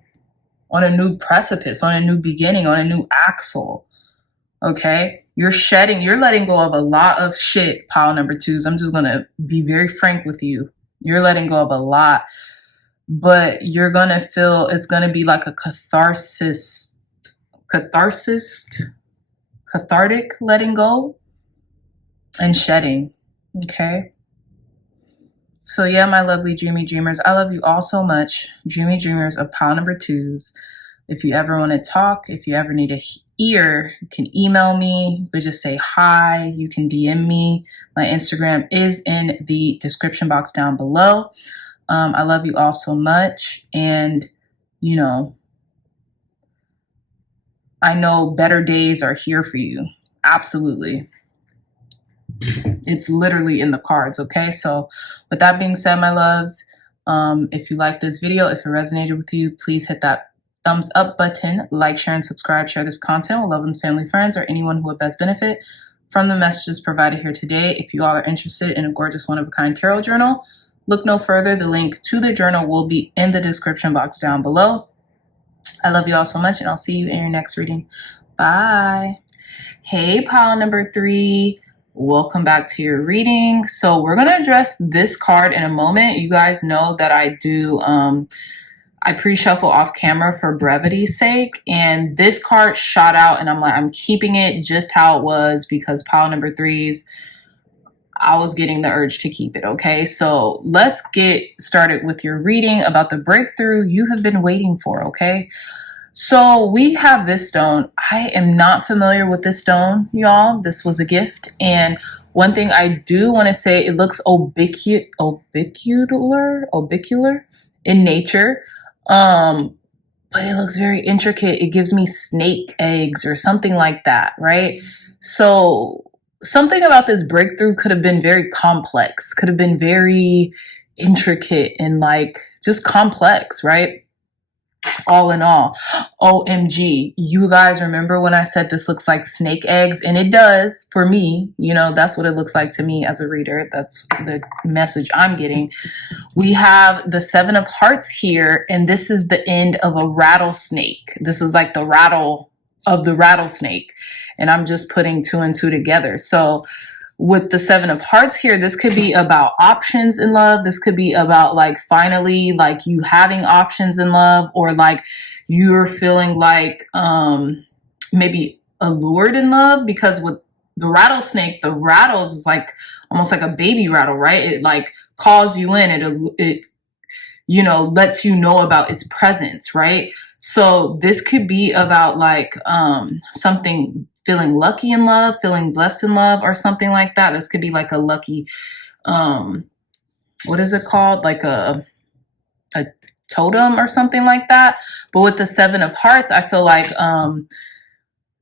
precipice, on a new beginning, on a new axle. Okay, you're letting go of a lot of shit, pile number 2s. I'm just gonna be very frank with you. You're letting go of a lot, but you're gonna feel it's gonna be like a cathartic letting go and shedding. Okay, so yeah, my lovely dreamy dreamers, I love you all so much. Dreamy dreamers of pile number 2s. If you ever want to talk, if you ever need a ear, you can email me. You can just say hi. You can DM me. My Instagram is in the description box down below. I love you all so much, and you know, I know better days are here for you. Absolutely. It's literally in the cards, okay? So with that being said, my loves, if you like this video, if it resonated with you, please hit that thumbs up button, like, share, and subscribe. Share this content with loved ones, family, friends, or anyone who would best benefit from the messages provided here today. If you all are interested in a gorgeous one-of-a-kind tarot journal, look no further. The link to the journal will be in the description box down below. I love you all so much, and I'll see you in your next reading. Bye. Hey, pile number 3. Welcome back to your reading. So we're going to address this card in a moment. You guys know that I do, I pre-shuffle off camera for brevity's sake. And this card shot out, and I'm like, I'm keeping it just how it was because pile number 3s, I was getting the urge to keep it, okay? So let's get started with your reading about the breakthrough you have been waiting for, okay? So we have this stone. I am not familiar with this stone, y'all. This was a gift. And one thing I do want to say, it looks orbicular in nature. But it looks very intricate. It gives me snake eggs or something like that, right? So something about this breakthrough could have been very complex, could have been very intricate and like just complex, right? All in all, OMG, you guys remember when I said this looks like snake eggs? And it does for me. You know, that's what it looks like to me as a reader. That's the message I'm getting. We have the 7 of Hearts here, and this is the end of a rattlesnake. This is like the rattle of the rattlesnake. And I'm just putting 2 and 2 together. So with the 7 of Hearts here, this could be about options in love. This could be about like finally like you having options in love, or like you're feeling like maybe allured in love, because with the rattlesnake, the rattles is like almost like a baby rattle, right? It like calls you in, it you know, lets you know about its presence, right? So this could be about like something, feeling lucky in love, feeling blessed in love, or something like that. This could be like a lucky, what is it called? Like a totem or something like that. But with the 7 of Hearts, I feel like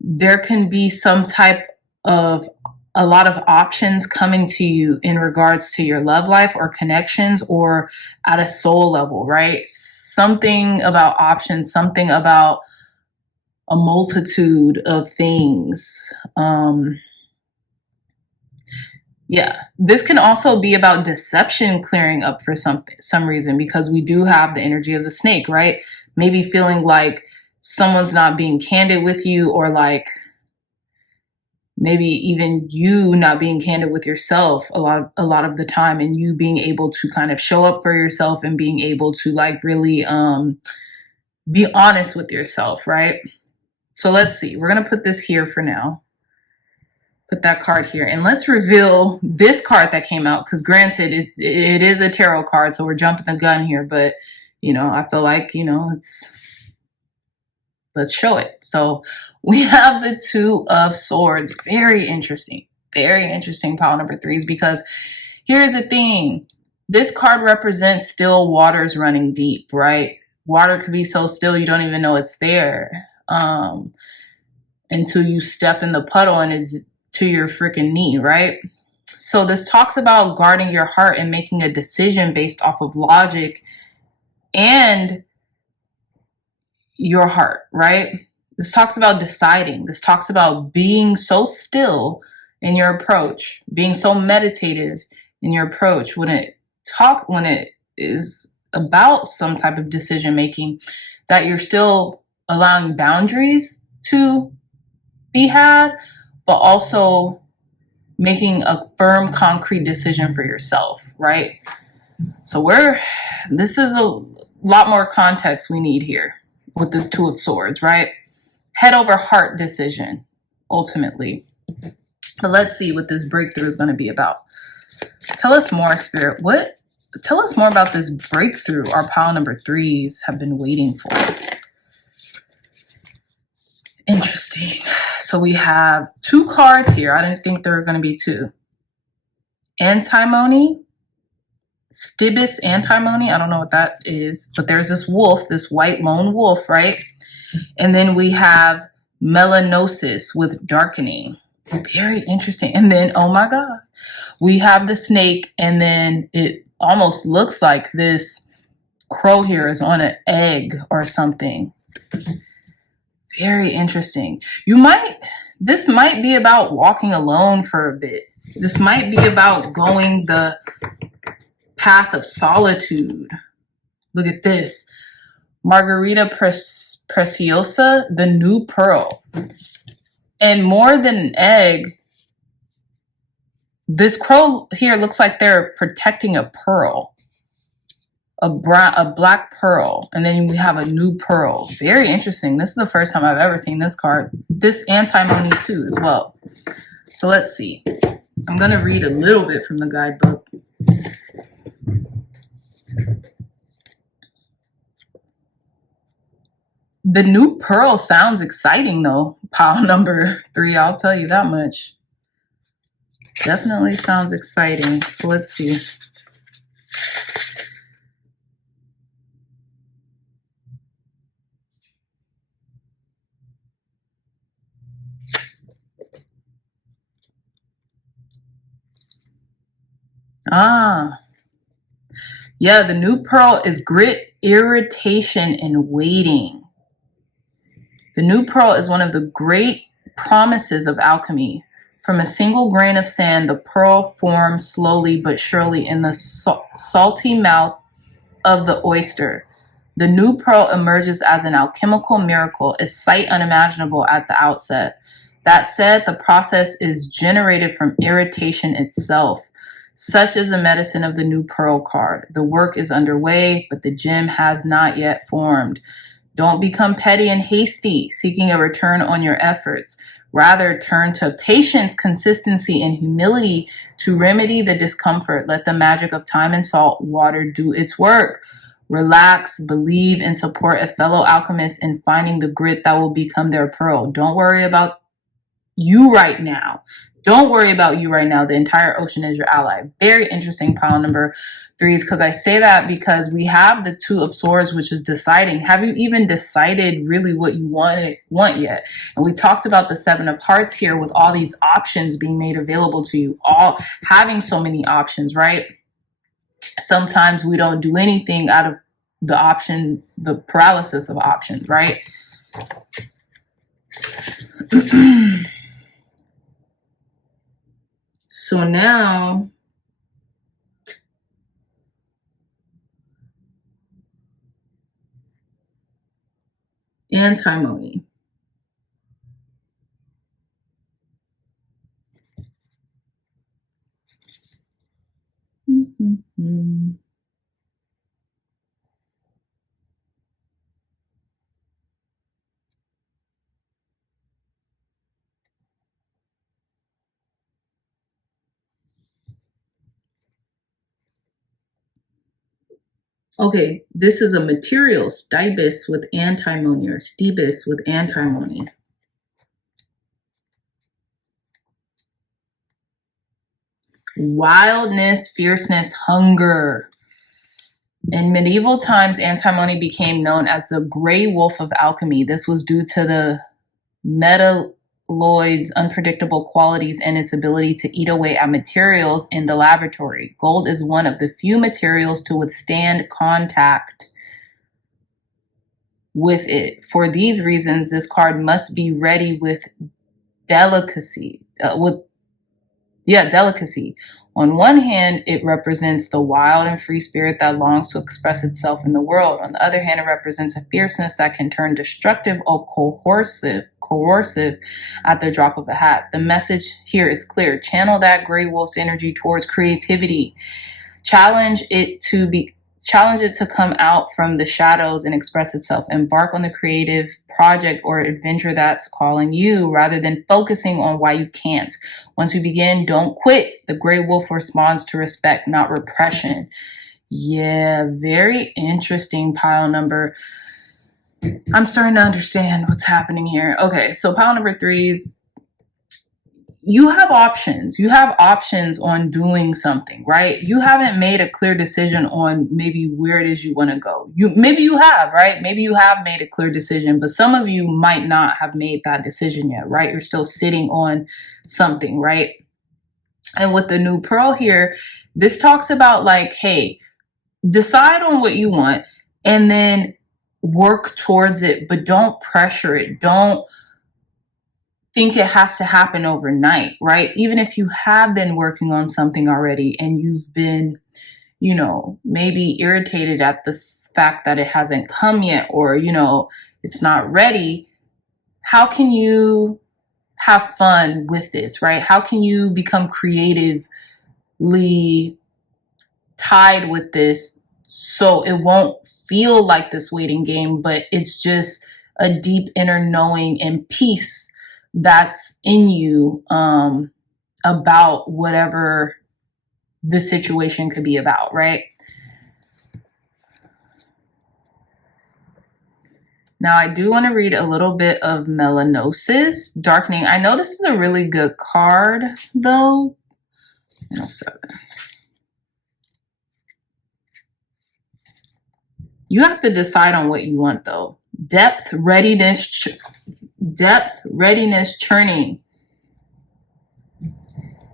there can be some type of a lot of options coming to you in regards to your love life or connections, or at a soul level, right? Something about options, something about a multitude of things. Yeah, this can also be about deception clearing up for some reason, because we do have the energy of the snake, right? Maybe feeling like someone's not being candid with you, or like maybe even you not being candid with yourself a lot of the time, and you being able to kind of show up for yourself and being able to like really be honest with yourself, right? So let's see, we're going to put this here for now. Put that card here, and let's reveal this card that came out, because granted, it is a tarot card, so we're jumping the gun here, but, you know, I feel like, you know, let's show it. So we have the Two of Swords. Very interesting pile number threes, because here's the thing. This card represents still waters running deep, right? Water could be so still you don't even know it's there until you step in the puddle and it's to your freaking knee, right? So this talks about guarding your heart and making a decision based off of logic and your heart, right? This talks about deciding. This talks about being so still in your approach, being so meditative in your approach when it is about some type of decision making, that you're still allowing boundaries to be had, but also making a firm, concrete decision for yourself, right? So this is a lot more context we need here with this Two of Swords, right? Head over heart decision, ultimately. But let's see what this breakthrough is going to be about. Tell us more, Spirit. Tell us more about this breakthrough our pile number threes have been waiting for. Interesting. So we have two cards here. I didn't think there were going to be two. Antimony. Stibus antimony. I don't know what that is, but there's this wolf, this white lone wolf, right? And then we have melanosis with darkening. Very interesting. And then, oh my God, we have the snake, and then it almost looks like this crow here is on an egg or something. Very interesting. This might be about walking alone for a bit. This might be about going the path of solitude. Look at this. Margarita Preciosa, the new pearl. And more than an egg, this crow here looks like they're protecting a pearl. A black pearl. And then we have a new pearl. Very interesting. This is the first time I've ever seen this card. This antimony too as well. So let's see. I'm going to read a little bit from the guidebook. The new pearl sounds exciting though. Pile number three, I'll tell you that much. Definitely sounds exciting. So let's see. Yeah, the new pearl is grit, irritation, and waiting. The new pearl is one of the great promises of alchemy. From a single grain of sand, the pearl forms slowly but surely in the salty mouth of the oyster. The new pearl emerges as an alchemical miracle, a sight unimaginable at the outset. That said, the process is generated from irritation itself. Such is the medicine of the new pearl card. The work is underway, but the gem has not yet formed. Don't become petty and hasty, seeking a return on your efforts. Rather, turn to patience, consistency, and humility to remedy the discomfort. Let the magic of time and salt water do its work. Relax, believe, and support a fellow alchemist in finding the grit that will become their pearl. Don't worry about you right now. Don't worry about you right now. The entire ocean is your ally. Very interesting pile number threes, because I say that because we have the Two of Swords, which is deciding. Have you even decided really what you want yet? And we talked about the Seven of Hearts here with all these options being made available to you, all having so many options, right? Sometimes we don't do anything out of the paralysis of options, right? So now, antimony. Okay, this is a material, stibus with antimony, or stibus with antimony. Wildness, fierceness, hunger. In medieval times, antimony became known as the gray wolf of alchemy. This was due to the metalloid's unpredictable qualities and its ability to eat away at materials in the laboratory. Gold is one of the few materials to withstand contact with it. For these reasons, this card must be ready with delicacy. Delicacy. On one hand, it represents the wild and free spirit that longs to express itself in the world. On the other hand, it represents a fierceness that can turn destructive or coercive at the drop of a hat. The message here is clear. Channel that gray wolf's energy towards creativity. Challenge it to come out from the shadows and express itself. Embark on the creative project or adventure that's calling you, rather than focusing on why you can't. Once you begin, don't quit. The gray wolf responds to respect, not repression. Yeah, very interesting, pile number. I'm starting to understand what's happening here. Okay, so pile number 3 is, you have options. You have options on doing something, right? You haven't made a clear decision on maybe where it is you want to go. Maybe you have, right? Maybe you have made a clear decision, but some of you might not have made that decision yet, right? You're still sitting on something, right? And with the new pearl here, this talks about like, hey, decide on what you want and then work towards it, but don't pressure it. Don't think it has to happen overnight, right? Even if you have been working on something already and you've been, maybe irritated at the fact that it hasn't come yet, or, it's not ready, how can you have fun with this, right? How can you become creatively tied with this so it won't feel like this waiting game, but it's just a deep inner knowing and peace that's in you about whatever the situation could be about, right? Now, I do want to read a little bit of Melanosis, Darkening. I know this is a really good card, though. No, 7. You have to decide on what you want, though. Depth, readiness, churning.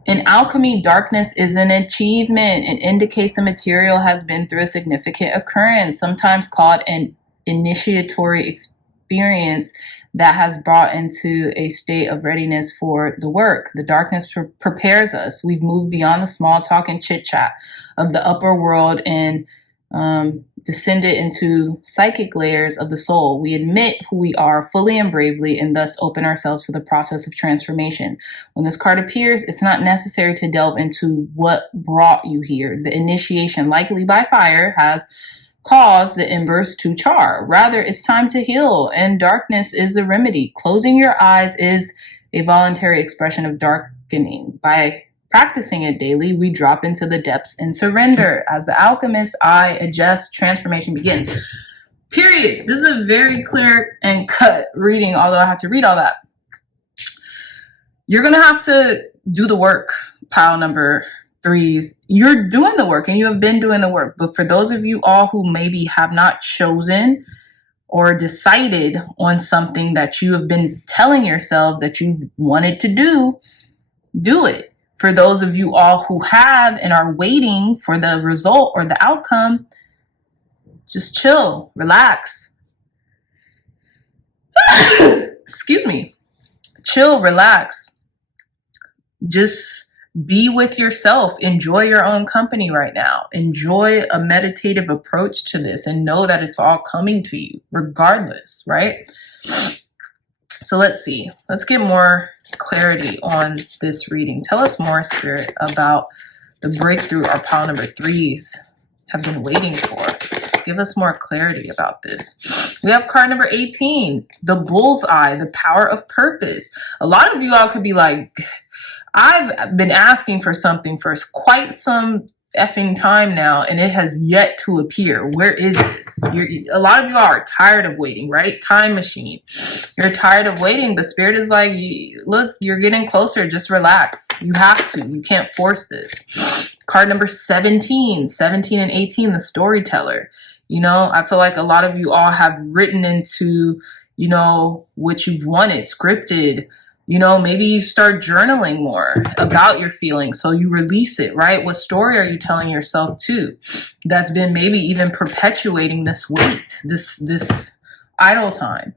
In alchemy, darkness is an achievement. It indicates the material has been through a significant occurrence, sometimes called an initiatory experience that has brought into a state of readiness for the work. The darkness prepares us. We've moved beyond the small talk and chit chat of the upper world and descended into psychic layers of the soul. We admit who we are fully and bravely and thus open ourselves to the process of transformation. When this card appears, it's not necessary to delve into what brought you here. The initiation, likely by fire, has caused the embers to char. Rather, it's time to heal, and darkness is the remedy. Closing your eyes is a voluntary expression of darkening. By practicing it daily, we drop into the depths and surrender. As the alchemist's eye adjusts, transformation begins. Period. This is a very clear and cut reading, although I had to read all that. You're going to have to do the work, pile number 3s. You're doing the work and you have been doing the work. But for those of you all who maybe have not chosen or decided on something that you have been telling yourselves that you wanted to do it. For those of you all who have and are waiting for the result or the outcome, just chill, relax. Excuse me. Chill, relax. Just be with yourself. Enjoy your own company right now. Enjoy a meditative approach to this and know that it's all coming to you regardless, right? So let's see. Let's get more clarity on this reading. Tell us more, Spirit, about the breakthrough our pile number 3s have been waiting for. Give us more clarity about this. We have card number 18, the bullseye, the power of purpose. A lot of you all could be like, I've been asking for something for quite some effing time now, and it has yet to appear. Where is this? A lot of you are tired of waiting, right? Time machine. You're tired of waiting. The spirit is like, look, you're getting closer. Just relax. You have to. You can't force this. Card number 17. 17 and 18, the storyteller. You know, I feel like a lot of you all have written into, you know, what you've wanted, scripted. You know, maybe you start journaling more about your feelings, so you release it, right? What story are you telling yourself too? That's been maybe even perpetuating this weight, this idle time.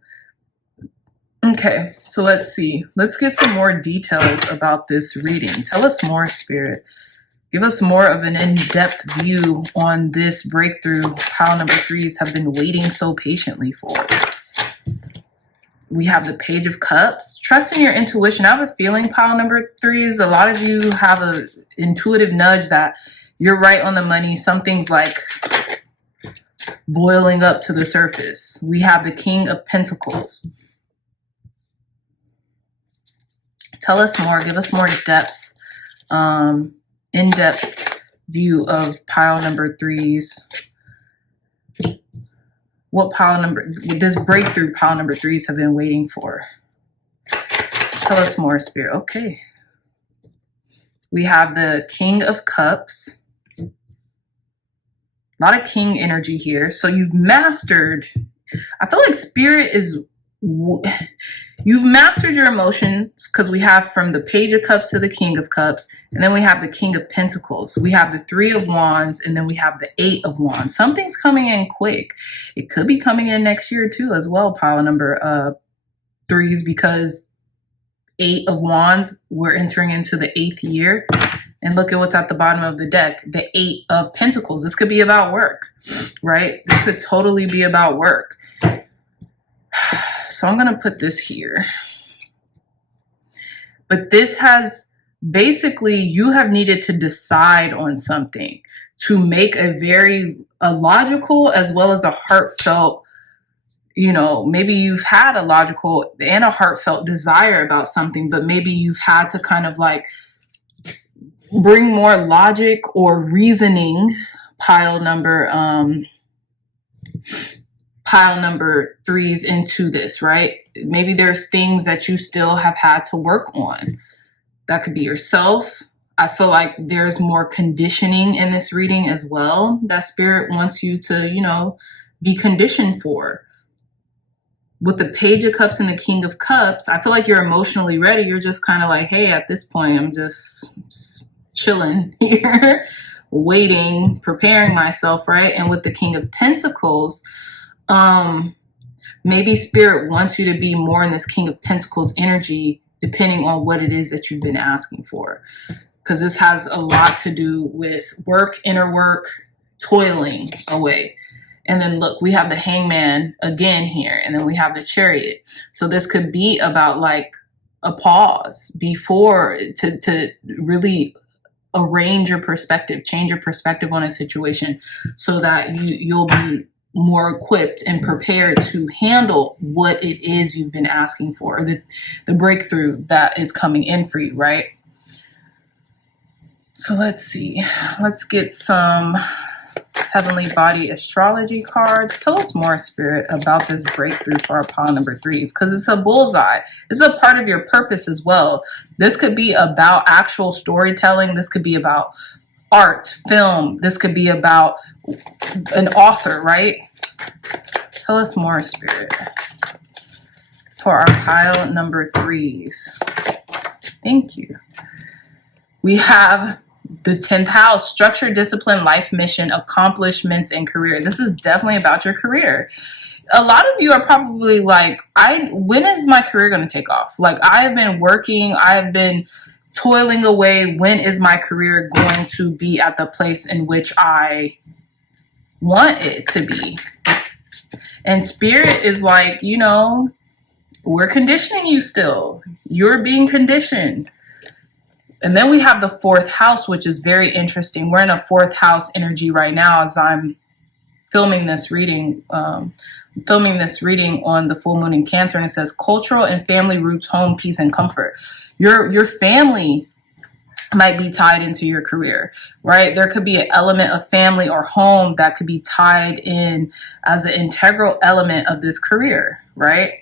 Okay, so let's see. Let's get some more details about this reading. Tell us more, Spirit. Give us more of an in-depth view on this breakthrough pile number 3s have been waiting so patiently for. We have the Page of Cups. Trust in your intuition. I have a feeling, pile number 3s, a lot of you have an intuitive nudge that you're right on the money. Something's like boiling up to the surface. We have the King of Pentacles. Tell us more. Give us more depth, in-depth view of pile number 3s. What pile number, this breakthrough pile number 3s have been waiting for. Tell us more, Spirit. Okay. We have the King of Cups. A lot of king energy here. So you've mastered, I feel like Spirit is, you've mastered your emotions, because we have from the Page of Cups to the King of Cups, and then we have the King of Pentacles. We have the 3 of Wands, and then we have the 8 of Wands. Something's coming in quick. It could be coming in next year too as well, pile number 3s, because 8 of Wands, we're entering into the 8th year. And look at what's at the bottom of the deck, the 8 of Pentacles. This could be about work, right? This could totally be about work. So I'm going to put this here. But this has basically, you have needed to decide on something to make a logical as well as a heartfelt, you know, maybe you've had a logical and a heartfelt desire about something, but maybe you've had to kind of like bring more logic or reasoning, pile number 3s into this, right? Maybe there's things that you still have had to work on. That could be yourself. I feel like there's more conditioning in this reading as well that Spirit wants you to, you know, be conditioned for. With the Page of Cups and the King of Cups, I feel like you're emotionally ready. You're just kind of like, hey, at this point, I'm just chilling here, waiting, preparing myself, right? And with the King of Pentacles, maybe Spirit wants you to be more in this King of Pentacles energy, depending on what it is that you've been asking for. Because this has a lot to do with work, inner work, toiling away. And then look, we have the Hangman again here, and then we have the Chariot. So this could be about like a pause before to really arrange your perspective, change your perspective on a situation so that you'll be more equipped and prepared to handle what it is you've been asking for, the breakthrough that is coming in for you, right? So let's see. Let's get some Heavenly Body astrology cards. Tell us more, Spirit, about this breakthrough for our pile number 3s, because it's a bullseye. It's a part of your purpose as well. This could be about actual storytelling. This could be about art, film. This could be about an author, right? Tell us more, Spirit, for our pile number 3s. Thank you. We have the 10th house, structure, discipline, life mission, accomplishments, and career. This is definitely about your career. A lot of you are probably like, when is my career going to take off? Like, I've been working, I've been toiling away. When is my career going to be at the place in which I want it to be? And Spirit is like, you know, we're conditioning you still. You're being conditioned. And then we have the 4th house, which is very interesting. We're in a 4th house energy right now as I'm filming this reading. On the full moon in Cancer, and it says cultural and family roots, home, peace, and comfort. Your family might be tied into your career, right? There could be an element of family or home that could be tied in as an integral element of this career, right?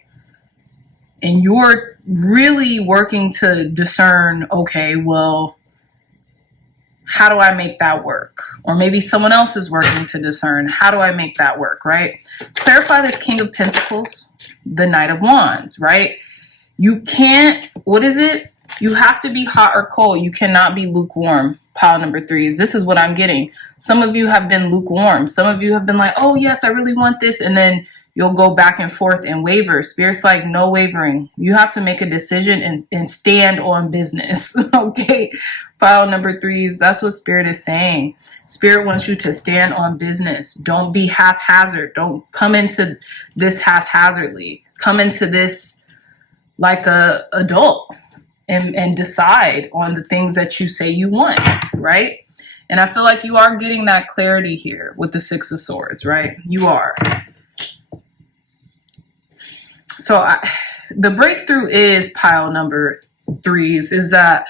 And you're really working to discern, okay, well, how do I make that work? Or maybe someone else is working to discern, how do I make that work, right? Clarify this King of Pentacles, the Knight of Wands, right? You can't, what is it? You have to be hot or cold. You cannot be lukewarm. Pile number 3s. This is what I'm getting. Some of you have been lukewarm. Some of you have been like, oh yes, I really want this. And then you'll go back and forth and waver. Spirit's like, no wavering. You have to make a decision and stand on business. Okay. Pile number 3s. That's what Spirit is saying. Spirit wants you to stand on business. Don't be haphazard. Don't come into this haphazardly. Come into this like a adult. And decide on the things that you say you want, right? And I feel like you are getting that clarity here with the 6 of Swords, right? You are. So the breakthrough is pile number 3s, is that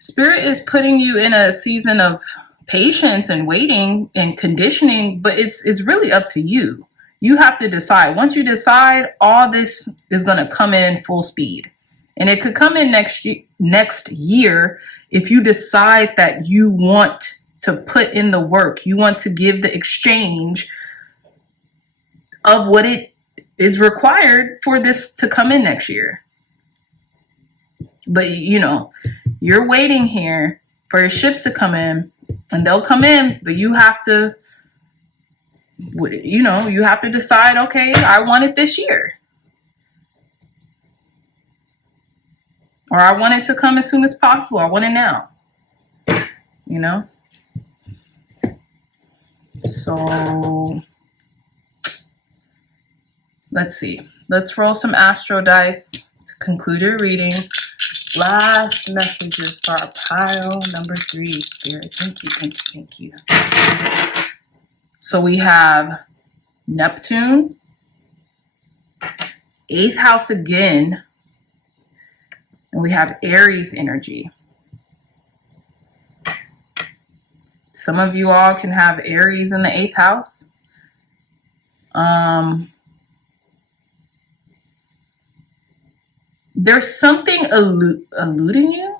Spirit is putting you in a season of patience and waiting and conditioning, but it's really up to you. You have to decide. Once you decide, all this is going to come in full speed. And it could come in next year if you decide that you want to put in the work. You want to give the exchange of what it is required for this to come in next year. But, you know, you're waiting here for your ships to come in, and they'll come in, but you have to, you know, you have to decide, okay, I want it this year. Or I want it to come as soon as possible. I want it now. You know? So, let's see. Let's roll some astro dice to conclude your reading. Last messages for our pile number 3, Spirit. Thank you, thank you, thank you. So we have Neptune, 8th house again. And we have Aries energy. Some of you all can have Aries in the 8th house. There's something eluding you.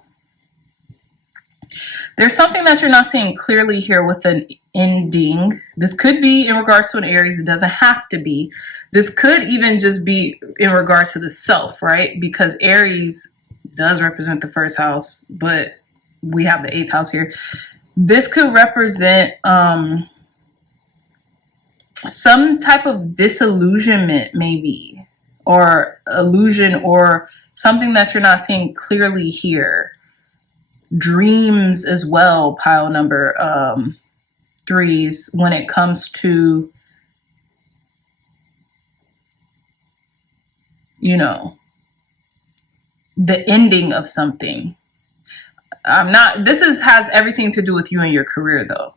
There's something that you're not seeing clearly here with an ending. This could be in regards to an Aries. It doesn't have to be. This could even just be in regards to the self, right? Because Aries does represent the 1st house, but we have the 8th house here. This could represent some type of disillusionment, maybe, or illusion, or something that you're not seeing clearly here. Dreams as well, pile number 3s, when it comes to, you know, the ending of something. Has everything to do with you and your career, though.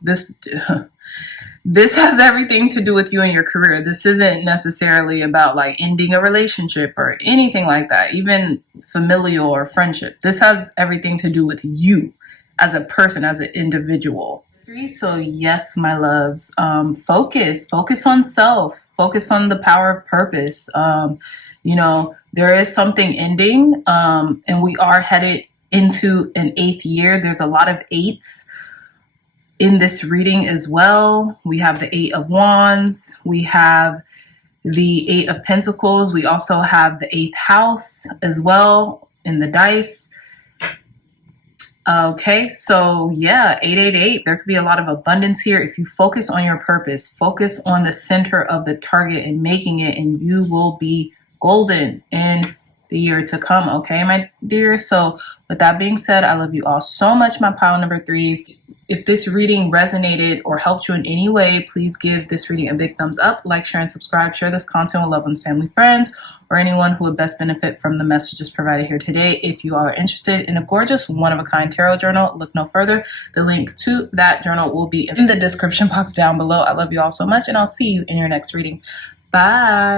This has everything to do with you and your career. This isn't necessarily about like ending a relationship or anything like that, even familial or friendship. This has everything to do with you as a person, as an individual. So yes, my loves, focus on self, focus on the power of purpose. You know, there is something ending, and we are headed into an 8th year. There's a lot of 8s in this reading as well. We have the 8 of Wands. We have the 8 of Pentacles. We also have the 8th house as well in the dice. Okay, so yeah, 888. There could be a lot of abundance here. If you focus on your purpose, focus on the center of the target and making it, and you will be golden in the year to come. Okay, my dear. So with that being said, I love you all so much, my pile number 3s. If this reading resonated or helped you in any way, please give this reading a big thumbs up, like, share, and subscribe. Share this content with loved ones, family, friends, or anyone who would best benefit from the messages provided here today. If you all are interested in a gorgeous one-of-a-kind tarot journal, look no further. The link to that journal will be in the description box down below. I love you all so much, and I'll see you in your next reading. Bye.